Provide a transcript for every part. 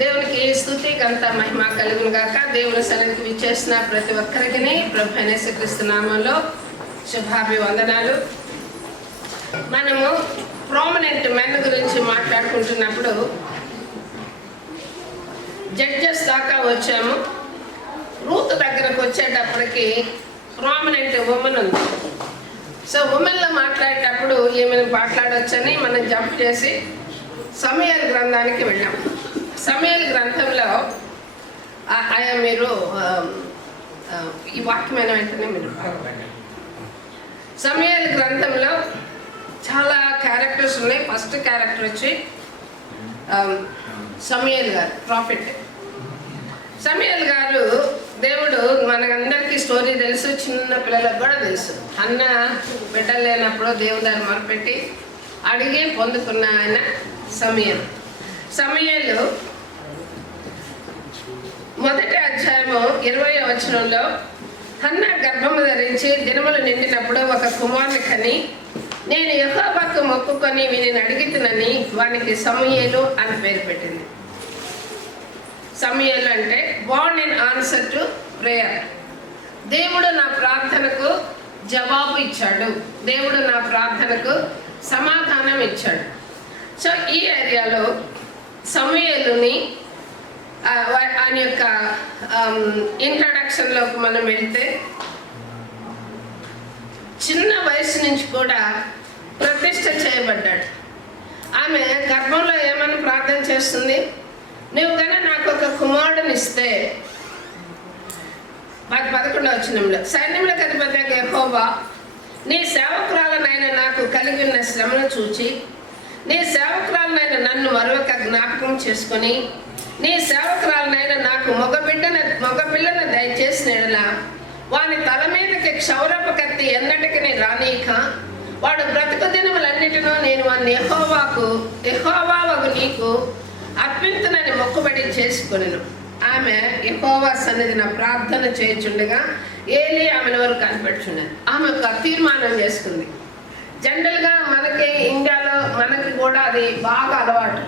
దేవునికి స్తుతి ఘనత మహిమ కలుగును గాక. దేవుని సన్నిధికి విచ్చేసిన ప్రతి ఒక్కరికి ప్రభు అయిన యేసుక్రీస్తు నామంలో శుభాభివందనాలు. మనము ప్రామినెంట్ మెన్ గురించి మాట్లాడుకుంటున్నప్పుడు జడ్జెస్ దాకా వచ్చాము. రూత్ దగ్గరకు వచ్చేటప్పటికి ప్రామినెంట్ ఉమెన్ ఉంది. సో ఉమెన్లో మాట్లాడేటప్పుడు ఏమైనా మాట్లాడవచ్చని మనం జంప్ చేసి సమూయేలు గ్రంథానికి వెళ్ళాము. సమూయేలు గ్రంథంలో మీరు ఈ వాక్యమైన వెంటనే మీరు సమూయేలు గ్రంథంలో చాలా క్యారెక్టర్స్ ఉన్నాయి. ఫస్ట్ క్యారెక్టర్ వచ్చి సమూయేలు గారు, ప్రాఫిట్ సమూయేలు గారు. దేవుడు మనకందరికీ స్టోరీ తెలుసు, చిన్న పిల్లలకు కూడా తెలుసు. అన్న బిడ్డలు లేనప్పుడు దేవుని దగ్గర మొరపెట్టి అడిగి పొందుకున్న ఆయన సమూయేలు మొదటి అధ్యాయము 20వ వచనంలో హన్న గర్భము ధరించి దినములు నిండినప్పుడు ఒక కుమారుని కని నేను యెహోవాకు మొక్కుకొని వీనిని అడిగితునని వానికి సమూయేలు అని పేరు పెట్టింది. సమూయేలు అంటే Born in answer to prayer. దేవుడు నా ప్రార్థనకు జవాబు ఇచ్చాడు, దేవుడు నా ప్రార్థనకు సమాధానం ఇచ్చాడు. సో ఈ ఏరియాలో సమూయేలుని ఆయన యొక్క ఇంట్రడక్షన్లోకి మనం వెళ్తే చిన్న వయసు నుంచి కూడా ప్రతిష్ఠ చేయబడ్డాడు. ఆమె గర్భంలో ఏమని ప్రార్థన చేస్తుంది, నువ్వు కన్నా నాకు ఒక కుమారుడిని ఇస్తే 11వ వచనంలో సైన్యములకు అధిపతి యెహోవా నీ సేవకురాలనైనా నాకు కలిగి ఉన్న శ్రమను చూచి నీ సేవకురాలనైనా నన్ను మరొక జ్ఞాపకం చేసుకొని నీ సేవకురాలనైనా నాకు మగపిల్లను దయచేసిన ఎడల వాని తల మీదకి క్షౌరపు కత్తి ఎన్నటికీ రానీక వాడు బ్రతుకు దినములన్నిటినో నేను వాడిని యెహోవాకు నీకు అర్పింతునని మొక్కుబడి చేసుకొనెను. ఆమె యెహోవా సన్నిధిన ప్రార్థన చేయుచుండగా ఏలీ ఆమెను వరకు కనిపెట్టుచున్నది. ఆమె ఒక తీర్మానం చేసుకుంది. జనరల్గా మనకి ఇండియాలో మనకి కూడా అది బాగా అలవాటు.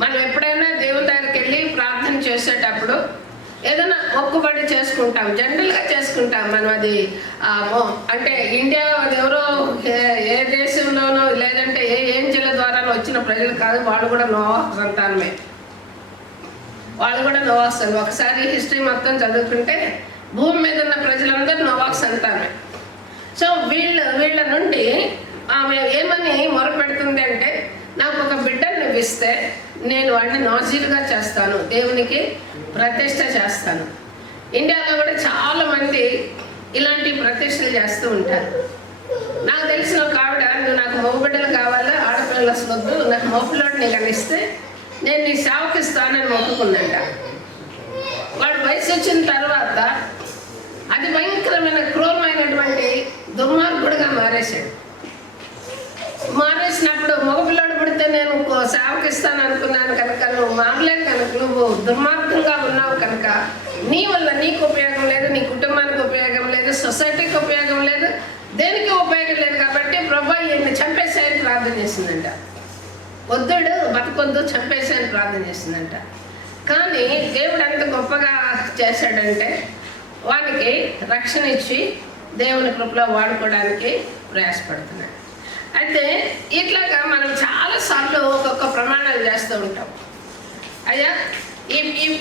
మనం ఎప్పుడైనా దేవుని దగ్గరికి వెళ్ళి ప్రార్థన చేసేటప్పుడు ఏదైనా మొక్కుబడి చేసుకుంటాం, జనరల్గా చేసుకుంటాం మనం. అది అంటే ఇండియా అది ఎవరో ఏ దేశంలోనో లేదంటే ఏ ఏంజల ద్వారా వచ్చిన ప్రజలు కాదు, వాళ్ళు కూడా నోవా సంతానమే, వాళ్ళు కూడా నోవా సంతానం. ఒకసారి హిస్టరీ మొత్తం చదువుకుంటే భూమి మీద ఉన్న ప్రజలందరూ నోవా సంతానమే. సో వీళ్ళ నుండి ఆమె ఏమని మొరపెడుతుంది అంటే, నాకు ఒక బిడ్డను ఇస్తే నేను వాడిని నాజీరుగా చేస్తాను, దేవునికి ప్రతిష్ఠ చేస్తాను. ఇండియాలో కూడా చాలా మంది ఇలాంటి ప్రతిష్టలు చేస్తూ ఉంటారు. నాకు తెలిసిన ఒక ఆవిడ, నువ్వు నాకు మగబిడ్డలు కావాలా, ఆడపిల్లలు అసలు వద్దు, నాకు మగపిల్లాడు నీకు అనిస్తే నేను నీ సేవకి ఇస్తానని మొక్కుకుందంట. వాడు వయసు వచ్చిన తర్వాత అది భయంకరమైన క్రూరమైనటువంటి దుర్మార్గుడిగా మారేసినప్పుడు మగపిల్లాడు పుడితే నేను సేవకి ఇస్తాను అనుకున్నాను కనుక నువ్వు మారలేదు కనుక, నువ్వు దుర్మార్గంగా ఉన్నావు కనుక నీ వల్ల నీకు ఉపయోగం లేదు, నీ కుటుంబానికి ఉపయోగం లేదు, సొసైటీకి ఉపయోగం లేదు, దేనికి ఉపయోగం లేదు కాబట్టి ప్రభు ఈయన్ని చంపేసాయని ప్రార్థన చేసిందంట. వద్దుడు బతకొద్దు, చంపేసాయని ప్రార్థన చేసిందంట. కానీ దేవుడు ఎంత గొప్పగా చేశాడంటే వానికి రక్షణ ఇచ్చి దేవుని కృపలో వాడుకోవడానికి ప్రయాసపడుతున్నాడు. అయితే ఇట్లాగా మనం చాలాసార్లు ఒక్కొక్క ప్రమాణాలు చేస్తూ ఉంటాం. అయ్యా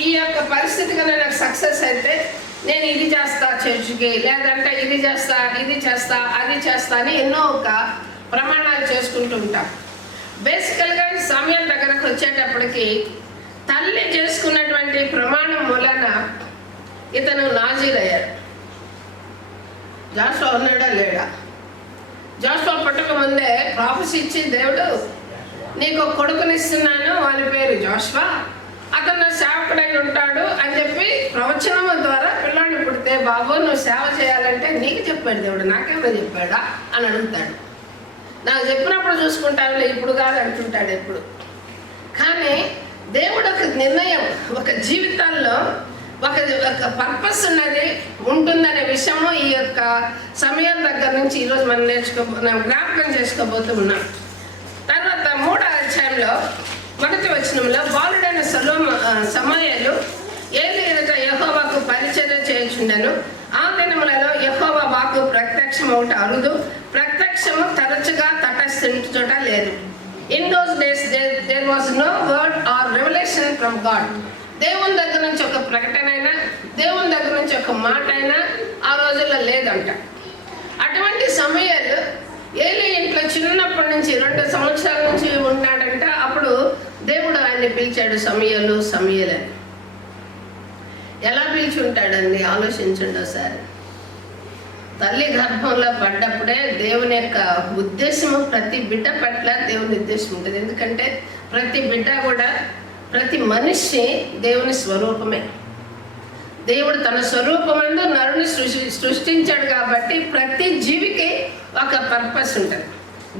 ఈ యొక్క పరిస్థితి కన్నా నాకు సక్సెస్ అయితే నేను ఇది చేస్తా చర్చికి, లేదంటే ఇది చేస్తా అది చేస్తా అని ఎన్నో ఒక ప్రమాణాలు చేసుకుంటూ ఉంటాం. బేసికల్గా సమయం దగ్గరకు వచ్చేటప్పటికి తల్లి చేసుకున్నటువంటి ప్రమాణం మూలన ఇతను నాజీర్ అయ్యాడు. జాషువా ఉన్నాడా లేడా? జాషువా పుట్టక ముందే ప్రాఫెసీ ఇచ్చి దేవుడు నీకు కొడుకునిస్తున్నాను, వాని పేరు జాషువా, అతను నా సేవకుడై ఉంటాడు అని చెప్పి ప్రవచనం ద్వారా పిల్లాడిని పుడితే, బాబు నువ్వు సేవ చేయాలంటే నీకు చెప్పాడు దేవుడు, నాకేమో చెప్పాడా అని అడుగుతాడు. నాకు చెప్పినప్పుడు చూసుకుంటాను, ఇప్పుడు కాదు అంటుంటాడు ఎప్పుడు. కానీ దేవుడు ఒక నిర్ణయం, ఒక జీవితాల్లో ఒక పర్పస్ ఉన్నది ఉంటుందనే విషయము ఈ యొక్క సమయం దగ్గర నుంచి ఈరోజు మనం జ్ఞాపకం చేసుకోబోతూ ఉన్నాం. తర్వాత 3వ అధ్యాయంలో 1వ వచనంలో బాలుడైన సమూయేలు ఏలీ ఎదుట యెహోవాకు పరిచర్య చేయుచుండెను. ఆ దినములలో యెహోవా వాక్కు ప్రత్యక్షమవుట అరుదు, ప్రత్యక్షము తరచుగా తటస్థించుట లేదు. In those days there was no word or revolution from God. దేవుని దగ్గర నుంచి ఒక ప్రకటన అయినా, దేవుని దగ్గర నుంచి ఒక మాట అయినా ఆ రోజుల్లో లేదంట. అటువంటి సమయాలు ఏలీ ఇంట్లో చిన్నప్పటి నుంచి 2 సంవత్సరాల నుంచి ఉన్నాడంట. అప్పుడు దేవుడు ఆయన్ని పిలిచాడు, సమూయేలు అని. ఎలా పిలిచి ఉంటాడండి ఆలోచించండి ఒకసారి. తల్లి గర్భంలో పడ్డప్పుడే దేవుని యొక్క ఉద్దేశము ప్రతి బిడ్డ పట్ల దేవుని ఉద్దేశం ఉంటుంది. ఎందుకంటే ప్రతి బిడ్డ కూడా, ప్రతి మనిషి దేవుని స్వరూపమే. దేవుడు తన స్వరూపమందు నరుని సృష్టించాడు కాబట్టి ప్రతి జీవికి ఒక పర్పస్ ఉంటుంది.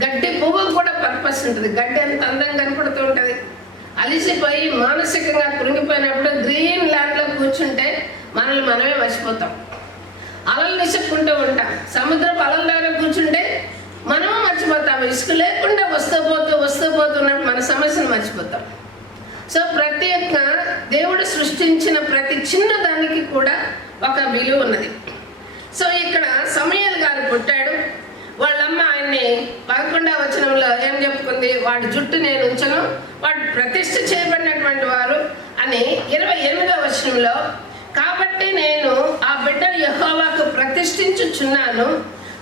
గడ్డి పువ్వుకు కూడా పర్పస్ ఉంటుంది. గడ్డి ఎంత అందంగా కనపడుతూ ఉంటుంది. అలిసిపోయి మానసికంగా కృంగిపోయినప్పుడు గ్రీన్ ల్యాండ్లో కూర్చుంటే మనల్ని మనమే మర్చిపోతాం. అలలు నిసుక్కుంటూ ఉంటాం. సముద్రపు అలల దగ్గర కూర్చుంటే మనము మర్చిపోతాం. ఇసుక లేకుండా వస్తూ పోతున్నప్పుడు మన సమస్యను మర్చిపోతాం. సో ప్రతి ఒక్క దేవుడు సృష్టించిన ప్రతి చిన్న దానికి కూడా ఒక విలువ ఉన్నది. సో ఇక్కడ సమూయేలు గారు పుట్టాడు. వాళ్ళమ్మ ఆయన్ని 11వ వచనంలో ఏం చెప్పుకుంది? వాడి జుట్టు నేను ఉంచను, వాడు ప్రతిష్ఠ చేయబడినటువంటి వారు అని 28వ వచనంలో, కాబట్టి నేను ఆ బిడ్డను యెహోవాకు ప్రతిష్ఠించుచున్నాను,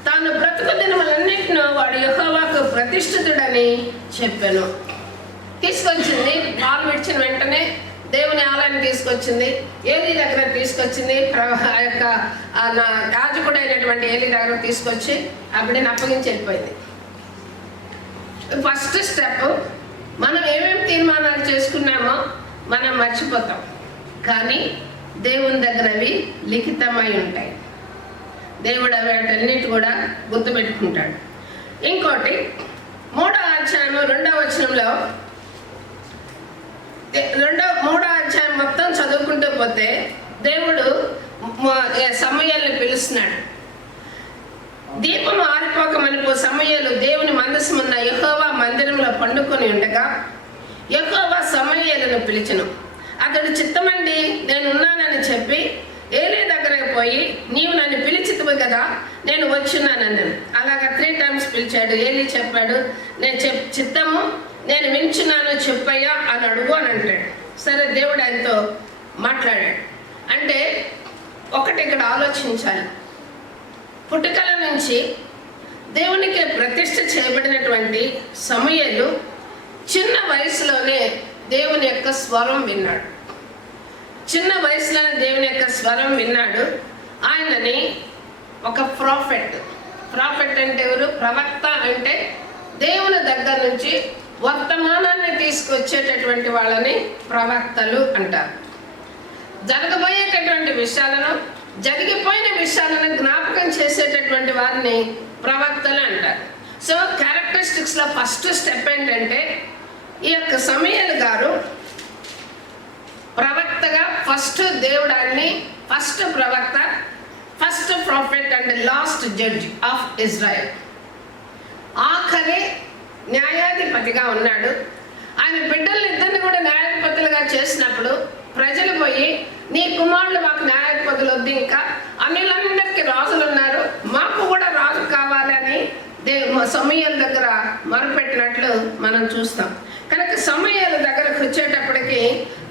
తాను బ్రతుకు దినములన్నిటినూ వాడు యెహోవాకు ప్రతిష్ఠితుడని చెప్పాను. తీసుకొచ్చింది. పాలు విడిచిన వెంటనే దేవుని ఆలయాన్ని తీసుకొచ్చింది. ఏలీ దగ్గర తీసుకొచ్చింది. యాజకుడు అయినటువంటి ఏలీ దగ్గర తీసుకొచ్చి ఆ బిడ్డని అప్పగించి వెళ్ళిపోయింది. ఫస్ట్ స్టెప్, మనం ఏమేమి తీర్మానాలు చేసుకున్నామో మనం మర్చిపోతాం, కానీ దేవుని దగ్గర అవి లిఖితమై ఉంటాయి. దేవుడు అవి వాటన్నిటి కూడా గుర్తుపెట్టుకుంటాడు. ఇంకోటి 3వ అధ్యాయం 2వ వచనంలో, 3వ అధ్యాయం మొత్తం చదువుకుంటూ పోతే దేవుడు సమూయేలుని పిలుస్తున్నాడు. దీపం ఆరిపోక మనకు సమూయేలు దేవుని మందసమున్న యెహోవా మందిరంలో పండుకొని ఉండగా యెహోవా సమూయేలును పిలిచెను. అతడు చిత్తమండి నేనున్నానని చెప్పి ఏలీ దగ్గరకు పోయి, నీవు నన్ను పిలిచితివి కదా, నేను వచ్చున్నానన్నాను. అలాగా 3 times పిలిచాడు. ఏలీ చెప్పాడు, నేను చిత్తము, నేను వించున్నాను, చెప్పయ్యా అని అడుగు అని అంటాడు. సరే, దేవుడు ఆయనతో మాట్లాడాడు. అంటే ఒకటి ఇక్కడ ఆలోచించాలి. పుట్టుకల నుంచి దేవునికి ప్రతిష్ఠ చేయబడినటువంటి సమూయేలు చిన్న వయసులోనే దేవుని యొక్క స్వరం విన్నాడు. చిన్న వయసులోనే దేవుని యొక్క స్వరం విన్నాడు. ఆయనని ఒక ప్రాఫెట్ అంటే ఎవరు? ప్రవక్త అంటే దేవుని దగ్గర నుంచి వర్తమానాన్ని తీసుకొచ్చేటటువంటి వాళ్ళని ప్రవక్తలు అంటారు. జరగబోయేటటువంటి విషయాలను, జరిగిపోయిన విషయాలను జ్ఞాపకం చేసేటటువంటి వారిని ప్రవక్తలు అంటారు. సో క్యారెక్టరిస్టిక్స్లో ఫస్ట్ స్టెప్ ఏంటంటే, ఈ యొక్క సమూయేలు గారు ప్రవక్తగా ఫస్ట్ దేవుడాన్ని, ఫస్ట్ ప్రవక్త, first prophet and last judge of Israel. ఆఖరి న్యాయాధిపతిగా ఉన్నాడు. ఆయన బిడ్డలిద్దరిని కూడా న్యాయాధిపతులుగా చేసినప్పుడు ప్రజలు పోయి, నీ కుమారులు మాకు న్యాయాధిపతులు వద్దు, ఇంకా అన్యులందరికీ రాజులు ఉన్నారు, మాకు కూడా రాజు కావాలని సమూయేలు దగ్గర మొరపెట్టినట్లు మనం చూస్తాం. కనుక సమూయేలు దగ్గరకు వచ్చేటప్పటికి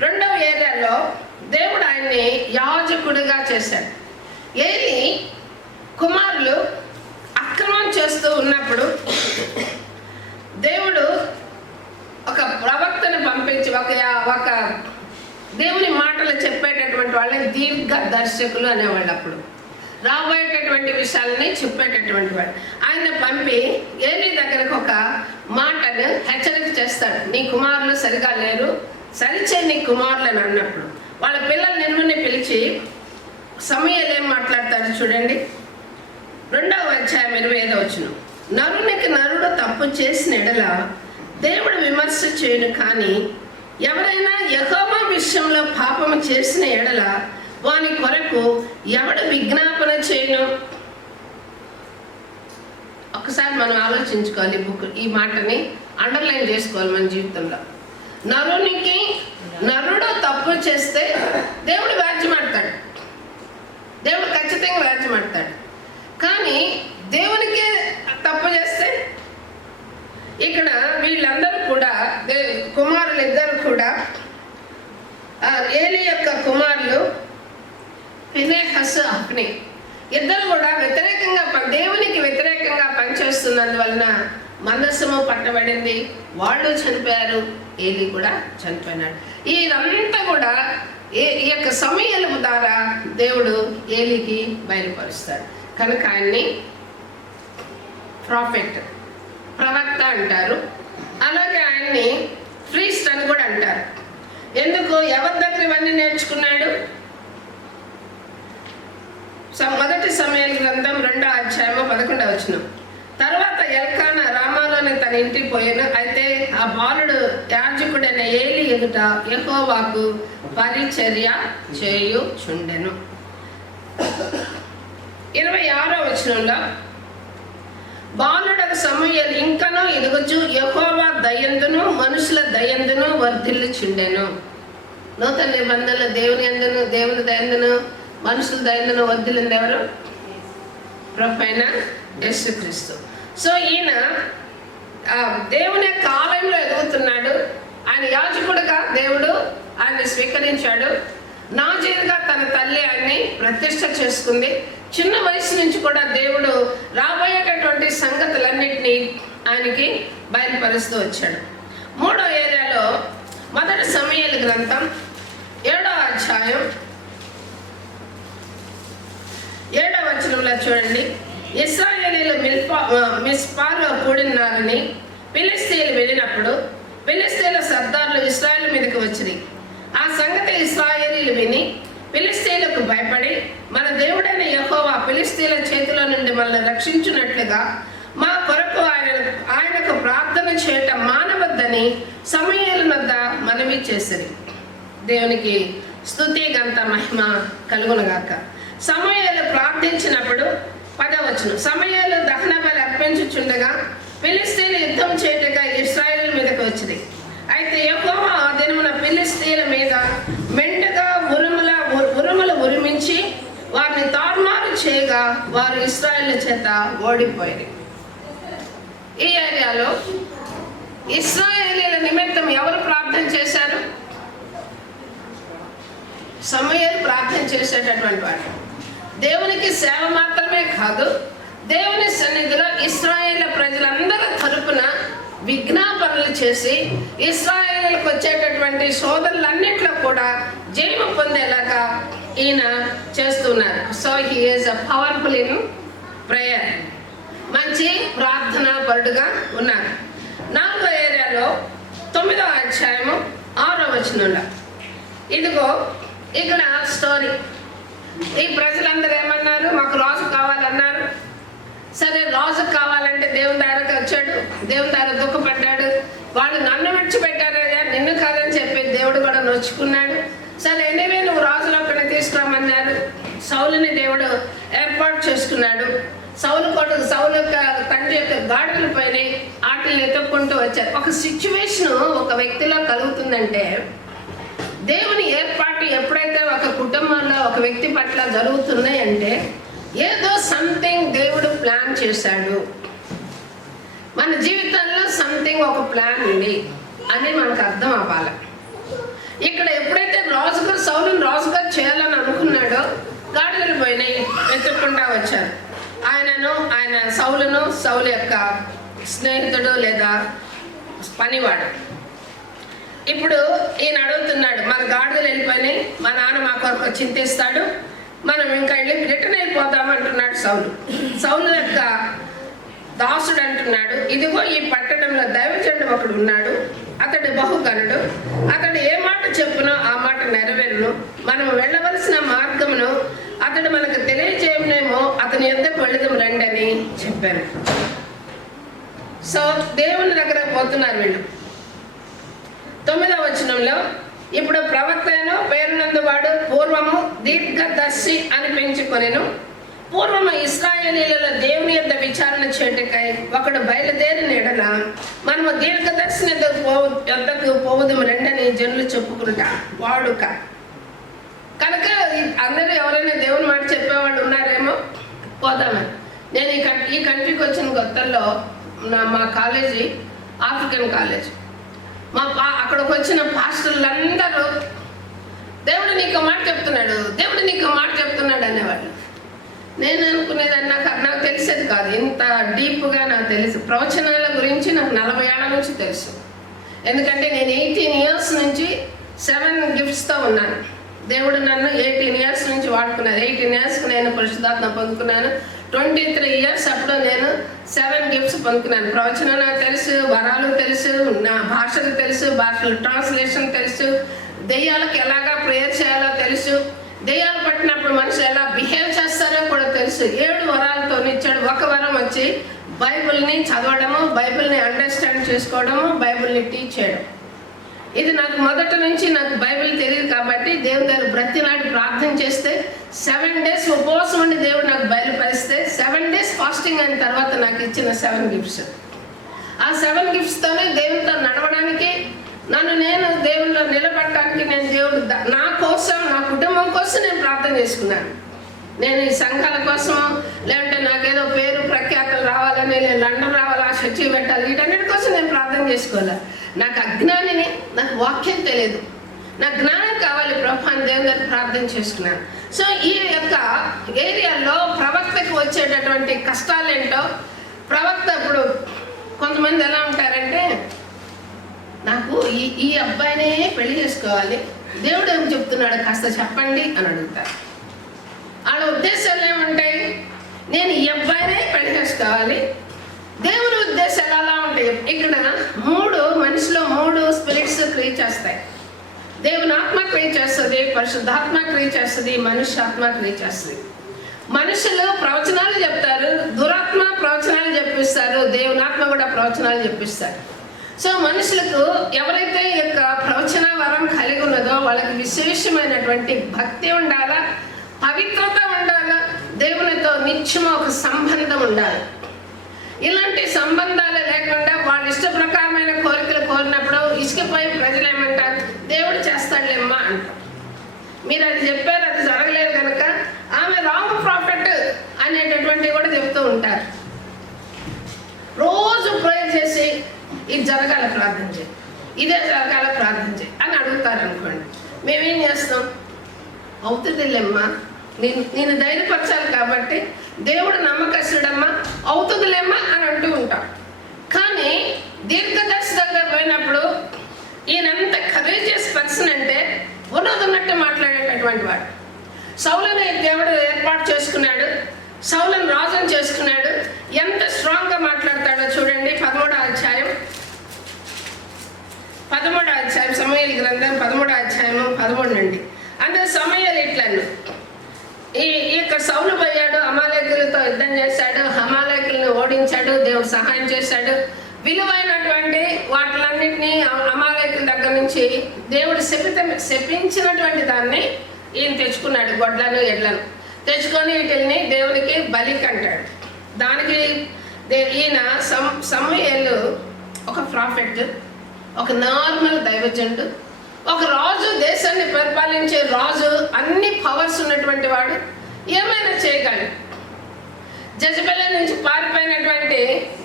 2వ ఏరియాలో దేవుడు ఆయన్ని యాజకుడిగా చేశాడు. ఏలీ కుమారులు అక్రమం చేస్తూ ఉన్నప్పుడు దేవుడు ఒక ప్రవక్తను పంపించి, ఒక దేవుని మాటలు చెప్పేటటువంటి వాళ్ళని దీర్ఘదర్శకులు అనేవాళ్ళు. అప్పుడు రాబోయేటటువంటి విషయాలని చెప్పేటటువంటి వాడు. ఆయన పంపి ఏలీ దగ్గరకు ఒక మాటను హెచ్చరిక చేస్తాడు, నీ కుమారులు సరిగా లేరు, సరిచే నీ కుమారులు అని అన్నప్పుడు వాళ్ళ పిల్లలు నిన్నుని పిలిచి సమూయేలు ఏం మాట్లాడతాడు చూడండి. 2వ అధ్యాయం 25వ వచనం, నరునికి నరుడు తప్పు చేసిన ఎడల దేవుడు విమర్శ చేయను, కానీ ఎవరైనా యెహోవా విషయంలో పాపము చేసిన ఎడల వాని కొరకు ఎవడు విజ్ఞాపన చేయను. ఒకసారి మనం ఆలోచించుకోవాలి. ఈ మాటని అండర్లైన్ చేసుకోవాలి మన జీవితంలో. నరునికి నరుడు తప్పు తప్పు చేస్తే దేవుడు వ్యాజ్యమాడతాడు, దేవుడు ఖచ్చితంగా వ్యాజ్యమాడతాడు. కానీ దేవునికే తప్పు చేస్తే, ఇక్కడ వీళ్ళందరూ కూడా కుమారులు ఇద్దరు కూడా ఏలి యొక్క కుమారులు ఫినెహస్, హఫ్ని ఇద్దరు కూడా దేవునికి వ్యతిరేకంగా పనిచేస్తున్నందువలన మందసము పట్టబడింది, వాళ్ళు చనిపోయారు, ఏలి కూడా చనిపోయినాడు. ఇదంతా కూడా ఈ యొక్క సమూయేలు ద్వారా దేవుడు ఏలికి బయలుపరుస్తాడు. కనుక ఆయన్ని ప్రాఫెట్, ప్రవక్త అంటారు. అలాగే ఆయన్ని ప్రీస్ట్ అని కూడా అంటారు. ఎందుకు? ఎవరి దగ్గర ఇవన్నీ నేర్చుకున్నాడు? మొదటి సమూయేలు గ్రంథం 2వ అధ్యాయము 11వ వచనం. తర్వాత ఎల్కానా రామాలోని తన ఇంటికి పోయాను. అయితే ఆ బాలుడు యాజకుడైన ఏలి ఎదుట యెహోవాకు పరిచర్య చేయుచుండెను. 26వ వచనంలో బాలుడకు సమూయేలు ఇంకనూ ఎదుగుచు యెహోవా దయందును మనుషుల దయందును వర్ధిల్లుచుండెను. నూతన నిబంధనలు దేవుని దయందును మనుషుల దయందును వర్ధిల్లింది ఎవరు? ప్రభువైన యేసుక్రీస్తు. సో ఈయన దేవుని యొక్క ఆలయంలో ఎదుగుతున్నాడు. ఆయన యాజకుడుగా దేవుడు ఆయన్ని స్వీకరించాడు. నాజీరుగా తన తల్లి ఆయన్ని ప్రతిష్ఠ చేసుకుంది. చిన్న వయసు నుంచి కూడా దేవుడు రాబోయేటటువంటి సంగతులన్నిటినీ ఆయనకి బయలుపరుస్తూ వచ్చాడు. 3వ ఏరియాలో మొదటి సమూయేలు గ్రంథం 7వ అధ్యాయం 7వ వచనంలో చూడండి. ఇశ్రాయేలీయులు మిస్పాలో కూడినారని ఫిలిష్తీయులు వెళ్ళినప్పుడు ఫిలిష్తీయుల సర్దార్లు ఇశ్రాయేలు మీదకి వచ్చింది. ఆ సంగతి ఇశ్రాయేలీయులు విని ఫిలిష్తీయులకు భయపడి, మన దేవుడైన యెహోవా ఫిలిష్తీయుల చేతిలో నుండి మనల్ని రక్షించున్నట్లుగా మా కొరకు ఆయనకు ప్రార్థన చేయటం మానవద్దని సమూయేలు వద్ద మనవి చేసిరి. దేవునికి స్తుతి గంత మహిమ కలుగునుగాక. సమూయేలు ప్రార్థించినప్పుడు 10వ వచనం. సమూయేలు దహన బలి అర్పించుచుండగా ఫిలిష్తీయులు యుద్ధం చేయటగా ఇశ్రాయేలు మీదకి వచ్చింది. అయితే యెహోవా ఆ దినమున ఫిలిష్తీయుల మీద మెండుగా ఉరుములు ఉరిమించి వారిని తారుమారు చేయగా వారు ఇశ్రాయేలు చేత ఓడిపోయింది. ఈ ఏరియాలో ఇశ్రాయేలీయుల నిమిత్తం ఎవరు ప్రార్థన చేశారు? సమూయేలు ప్రార్థన చేసేటటువంటి వాడు. దేవునికి సేవ మాత్రమే కాదు, దేవుని సన్నిధిలో ఇశ్రాయేలు ప్రజలందరూ తరపున విజ్ఞాపనలు చేసి ఇశ్రాయేలులకు వచ్చేటటువంటి శోధనలన్నింటిలో కూడా జయము పొందేలాగా ఈయన చేస్తున్నారు. So he is a powerful in prayer. మంచి ప్రార్థనా పరుడుగా ఉన్నారు. 4వ ఏరియాలో 9వ అధ్యాయము 6వ వచనంలో ఇదిగో ఇక్కడ స్టోరీ. ఈ ప్రజలందరూ ఏమన్నారు? మాకు రాజు కావాలన్నారు. సరే, రాజు కావాలంటే దేవుని దగ్గరకు వచ్చాడు, దేవుని దగ్గర దుఃఖపడ్డాడు. వాళ్ళు నన్ను విడిచిపెట్టారయ్యా, నిన్ను కాదని చెప్పి దేవుడు కూడా నొచ్చుకున్నాడు. సరే, ఎనివే నువ్వు రాజులో ఒకరిని తీసుకురామన్నారు. సౌలుని దేవుడు ఏర్పాటు చేసుకున్నాడు. సౌలు యొక్క తండ్రి యొక్క గాడుల పైన ఆటలు ఎత్తుక్కుంటూ వచ్చారు. ఒక సిచ్యువేషన్ ఒక వ్యక్తిలో కలుగుతుందంటే, దేవుని ఏర్పాటు ఎప్పుడైతే ఒక కుటుంబంలో ఒక వ్యక్తి పట్ల జరుగుతున్నాయి అంటే ఏదో సంథింగ్ దేవుడు ప్లాన్ చేశాడు. మన జీవితంలో సంథింగ్ ఒక ప్లాన్ ఉంది అని మనకు అర్థం అవ్వాలి. ఇక్కడ ఎప్పుడైతే సౌలుని రాజుగా చేయాలని అనుకున్నాడో గాడిదలు పోయినాయి, వెతుక్కుంటా వచ్చారు. ఆయన సౌలు యొక్క స్నేహితుడు లేదా పనివాడు. ఇప్పుడు ఈయన అడుగుతున్నాడు, మన గాడిదలు వెళ్ళిపోయినాయి, మా నాన్న మా కొరకు చింతిస్తాడు, మనం ఇంకా రిటర్న్ అయిపోదామంటున్నాడు సౌలు యొక్క దాసుడు అంటున్నాడు, ఇదిగో ఈ పట్టణంలో దైవజనుడు ఒకడు ఉన్నాడు, అతడు బహుగనుడు, అతడు ఏ మాట చెప్పునో ఆ మాట నెరవేరును, మనం వెళ్ళవలసిన మార్గమును అతడు మనకు తెలియజేయనేమో, అతని యొద్దకు వెళదాం రండి అని చెప్పారు. సో దేవుని దగ్గర పోతున్నారు వీళ్ళు. 9వ వచనంలో ఇప్పుడు ప్రవక్తను పేరునందు వాడు పూర్వము దీర్ఘదర్శి అనిపించుకొనెను, పూర్వము ఇశ్రాయేలీయుల దేవుని యొద్ద విచారణ చేయుటకై ఒకడు బయలుదేరిన ఎడల మనము దీర్ఘదర్శిని యొద్దకు పోవుదుము రెండని జనులు చెప్పుకుంటా వాడుక. కనుక అందరూ ఎవరైనా దేవుని మాట చెప్పేవాళ్ళు ఉన్నారేమో, పోదామని. నేను ఈ కంట్రీకి వచ్చిన కొత్తల్లో మా కాలేజీ ఆఫ్రికన్ కాలేజ్. అక్కడికి వచ్చిన పాస్టర్లందరూ దేవుడు నీకు మాట చెప్తున్నాడు, దేవుడు నీకు మాట చెప్తున్నాడు అనేవాళ్ళు. నేను అనుకునేదాన్ని, నాకు తెలిసేది కాదు, ఇంత డీప్గా నాకు తెలుసు. ప్రవచనాల గురించి నాకు 40 ఏళ్ళ నుంచి తెలుసు. ఎందుకంటే నేను 18 years నుంచి 7 giftsతో ఉన్నాను. దేవుడు నన్ను 18 years నుంచి వాడుకున్నాను. 18 yearsకి నేను పరిశుద్ధాత్మ పొందుకున్నాను. 23 years అప్పుడు నేను 7 gifts పొందుకున్నాను. ప్రవచనం నాకు తెలుసు, వరాలు తెలుసు, నా భాషలు తెలుసు, భాషలు ట్రాన్స్లేషన్ తెలుసు, దెయ్యాలకు ఎలాగా ప్రేయర్ చేయాలో తెలుసు, దెయ్యాలు పట్టినప్పుడు మనుషులు ఎలా బిహేవ్ చేస్తారో కూడా తెలుసు. 7 వరాలతో ఇచ్చాడు. ఒక వరం వచ్చి బైబిల్ని చదవడము, బైబిల్ని అండర్స్టాండ్ చేసుకోవడము, బైబిల్ని టీచ్ చేయడం. ఇది నాకు మొదటి నుంచి నాకు బైబిల్ తెలియదు కాబట్టి దేవుని దగ్గర బ్రతిలాడి ప్రార్థన చేస్తే 7 days ఉపవాసం ఉండి దేవుడు నాకు బయలుపరిస్తే 7 days ఫాస్టింగ్ అయిన తర్వాత నాకు ఇచ్చిన 7 gifts. ఆ 7 giftsతోనే దేవునితో నడవడానికి, నేను దేవునిలో నిలబడటానికి నేను దేవుడు నా కోసం, నా కుటుంబం కోసం నేను ప్రార్థన చేసుకున్నాను. నేను ఈ సంఘాల కోసం, లేదంటే నాకేదో పేరు ప్రఖ్యాతలు రావాలని, నేను లండన్ రావాలా, చర్చి పెట్టాలి, వీటన్నిటి కోసం నేను ప్రార్థన చేసుకోవాలి. నాకు అజ్ఞానిని, నాకు వాక్యం తెలియదు, నాకు జ్ఞానం కావాలి ప్రభు అని దేవుని దగ్గర ప్రార్థన చేసుకున్నాను. సో ఈ యొక్క ఏరియాలో ప్రవక్తకు వచ్చేటటువంటి కష్టాలు ఏంటో, ప్రవక్త ఇప్పుడు కొంతమంది ఎలా ఉంటారంటే, నాకు ఈ అబ్బాయినే పెళ్లి చేసుకోవాలి, దేవుడు ఏం చెప్తున్నాడు కాస్త చెప్పండి అని అడుగుతారు. వాళ్ళ ఉద్దేశాలు ఏముంటాయి? నేను ఈ అబ్బాయినే పెళ్లి చేసుకోవాలి. దేవుని ఉద్దేశాలు అలా ఉంటాయి. ఇక్కడ మనిషిలో 3 స్పిరిట్స్ క్రియేట్ చేస్తాయి. దేవుని ఆత్మ క్రియేట్ చేస్తుంది, పరిశుద్ధాత్మ క్రియేట్ చేస్తుంది, మనుష్యాత్మ క్రియేట్ చేస్తుంది. మనుషులు ప్రవచనాలు చెప్తారు, దురాత్మ ప్రవచనాలు చెప్పిస్తారు, దేవుని ఆత్మ కూడా ప్రవచనాలు చెప్పిస్తారు. సో మనుషులకు ఎవరైతే ఈ యొక్క ప్రవచన వరం కలిగి ఉన్నదో వాళ్ళకి విశేషమైనటువంటి భక్తి ఉండాలా, పవిత్రత ఉండాలా, దేవునితో నిత్యం ఒక సంబంధం ఉండాలి. ఇలాంటి సంబంధాలు లేకుండా వాళ్ళ ఇష్ట ప్రకారమైన కోరికలు కోరినప్పుడు ఇసుకపోయి ప్రజలు ఏమంటారు, దేవుడు చేస్తాడులేమ్మా అంటారు. మీరు అది చెప్పారు, అది జరగలేదు కనుక ఆమె రాంగ్ ప్రాఫిట్ అనేటటువంటివి కూడా చెప్తూ ఉంటారు. రోజు ప్రేయర్ చేసి ఇది జరగాల ప్రార్థన చేయి, ఇదే జరగాల ప్రార్థన చేయి అని అడుగుతారు అనుకోండి. మేమేం చేస్తాం, అవుతుందిలేమ్మా, నేను ధైర్యపరచాలి కాబట్టి దేవుడు నమ్మకస్తుడమ్మా, అవుతుందిలేమ్మా అని అంటూ ఉంటాం. కానీ దీర్ఘదర్శి దగ్గర పోయినప్పుడు ఈయనంత కరేజియస్ పర్సన్ అంటే ఉన్నట్టు మాట్లాడేటటువంటి వాడు. సౌలుని దేవుడు ఏర్పాటు చేసుకున్నాడు, సౌలుని రాజును చేసుకున్నాడు. ఎంత స్ట్రాంగ్గా మాట్లాడతాడో చూడండి. 13వ అధ్యాయం సమూయేలు గ్రంథం 13వ అధ్యాయము 13 నుండి. అందులో సమూయేలు ఇట్లను, ఈ యొక్క సౌలు పోయాడు, అమాలేకులతో యుద్ధం చేశాడు, అమాలేకులను ఓడించాడు, దేవుడు సహాయం చేశాడు. విలువైనటువంటి వాటిలన్నింటినీ అమాలేకుల దగ్గర నుంచి దేవుడు శపించినటువంటి దాన్ని ఈయన తెచ్చుకున్నాడు. గొడ్లను ఎడ్లను తెచ్చుకొని వీటిని దేవునికి బలి కంటాడు. దానికి ఈయన సమూయేలు ఒక ప్రాఫెట్, ఒక నార్మల్ దైవజనుడు, ఒక రాజు, దేశాన్ని పరిపాలించే రాజు, అన్ని పవర్స్ ఉన్నటువంటి వాడు, ఏమైనా చేయగలడు. జెజబెల్ నుంచి పారిపోయినటువంటి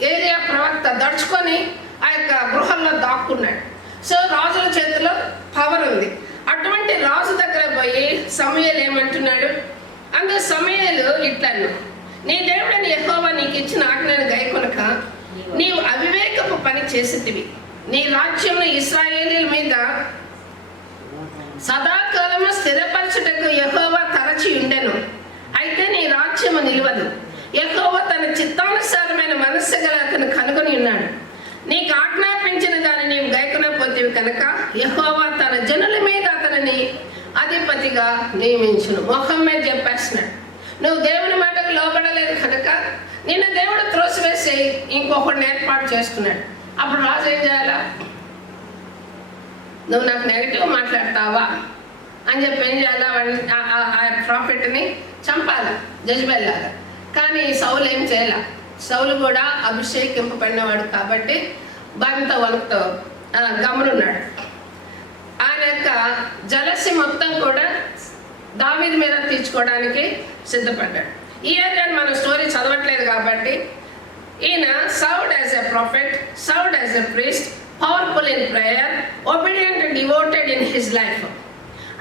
ఏలియా ప్రవక్త దడుచుకొని ఆ యొక్క గృహంలో దాక్కున్నాడు. సో రాజుల చేతిలో పవర్ ఉంది. అటువంటి రాజు దగ్గర పోయి సమూయేలు ఏమంటున్నాడు, అందులో సమూయేలు ఇట్లను, నీ దేవుడని యెహోవా నీకు ఇచ్చిన ఆజ్ఞను గైకొనక నీవు అవివేకపు పని చేసేటివి. నీ రాజ్యమును ఇశ్రాయేలీయుల మీద సదాకాలము స్థిరపరచుటకు యెహోవా తరచి ఉండెను. అయితే నీ రాజ్యము నిలవదు. యెహోవా తన చిత్తానుసారమైన మనస్సు గల అతను కనుగొని ఉన్నాడు. నీకు ఆజ్ఞాపించిన దాన్ని నీవు గైకొనపోతేవి కనుక యెహోవా తన జనుల మీద అతనిని అధిపతిగా నియమించును. ముఖం మీద చెప్పేస్తున్నాడు, నువ్వు దేవుని మాటకు లోబడలేదు కనుక నిన్న దేవుడు త్రోసివేసి ఇంకొకటిని ఏర్పాటు చేసుకున్నాడు. అప్పుడు రాజు ఏం చేయాలా, నువ్వు నాకు నెగటివ్ మాట్లాడతావా, అని చెప్పి ఏం చేయాలి, ఆ ప్రాఫిట్ని చంపాలి జజ్బెల్ లాగా. కానీ సౌలు ఏం చేయాల, సౌలు కూడా అభిషేకింపబడినవాడు కాబట్టి భయంతో వణుకుతో గమనున్నాడు. ఆయన యొక్క జలసి మొత్తం కూడా దావీదు మీద తీర్చుకోవడానికి సిద్ధపడ్డాడు. ఈ ఏరియాని మనం స్టోరీ చదవట్లేదు కాబట్టి ఈయన served as a prophet, served as a priest, powerful in prayer, obedient and devoted in his life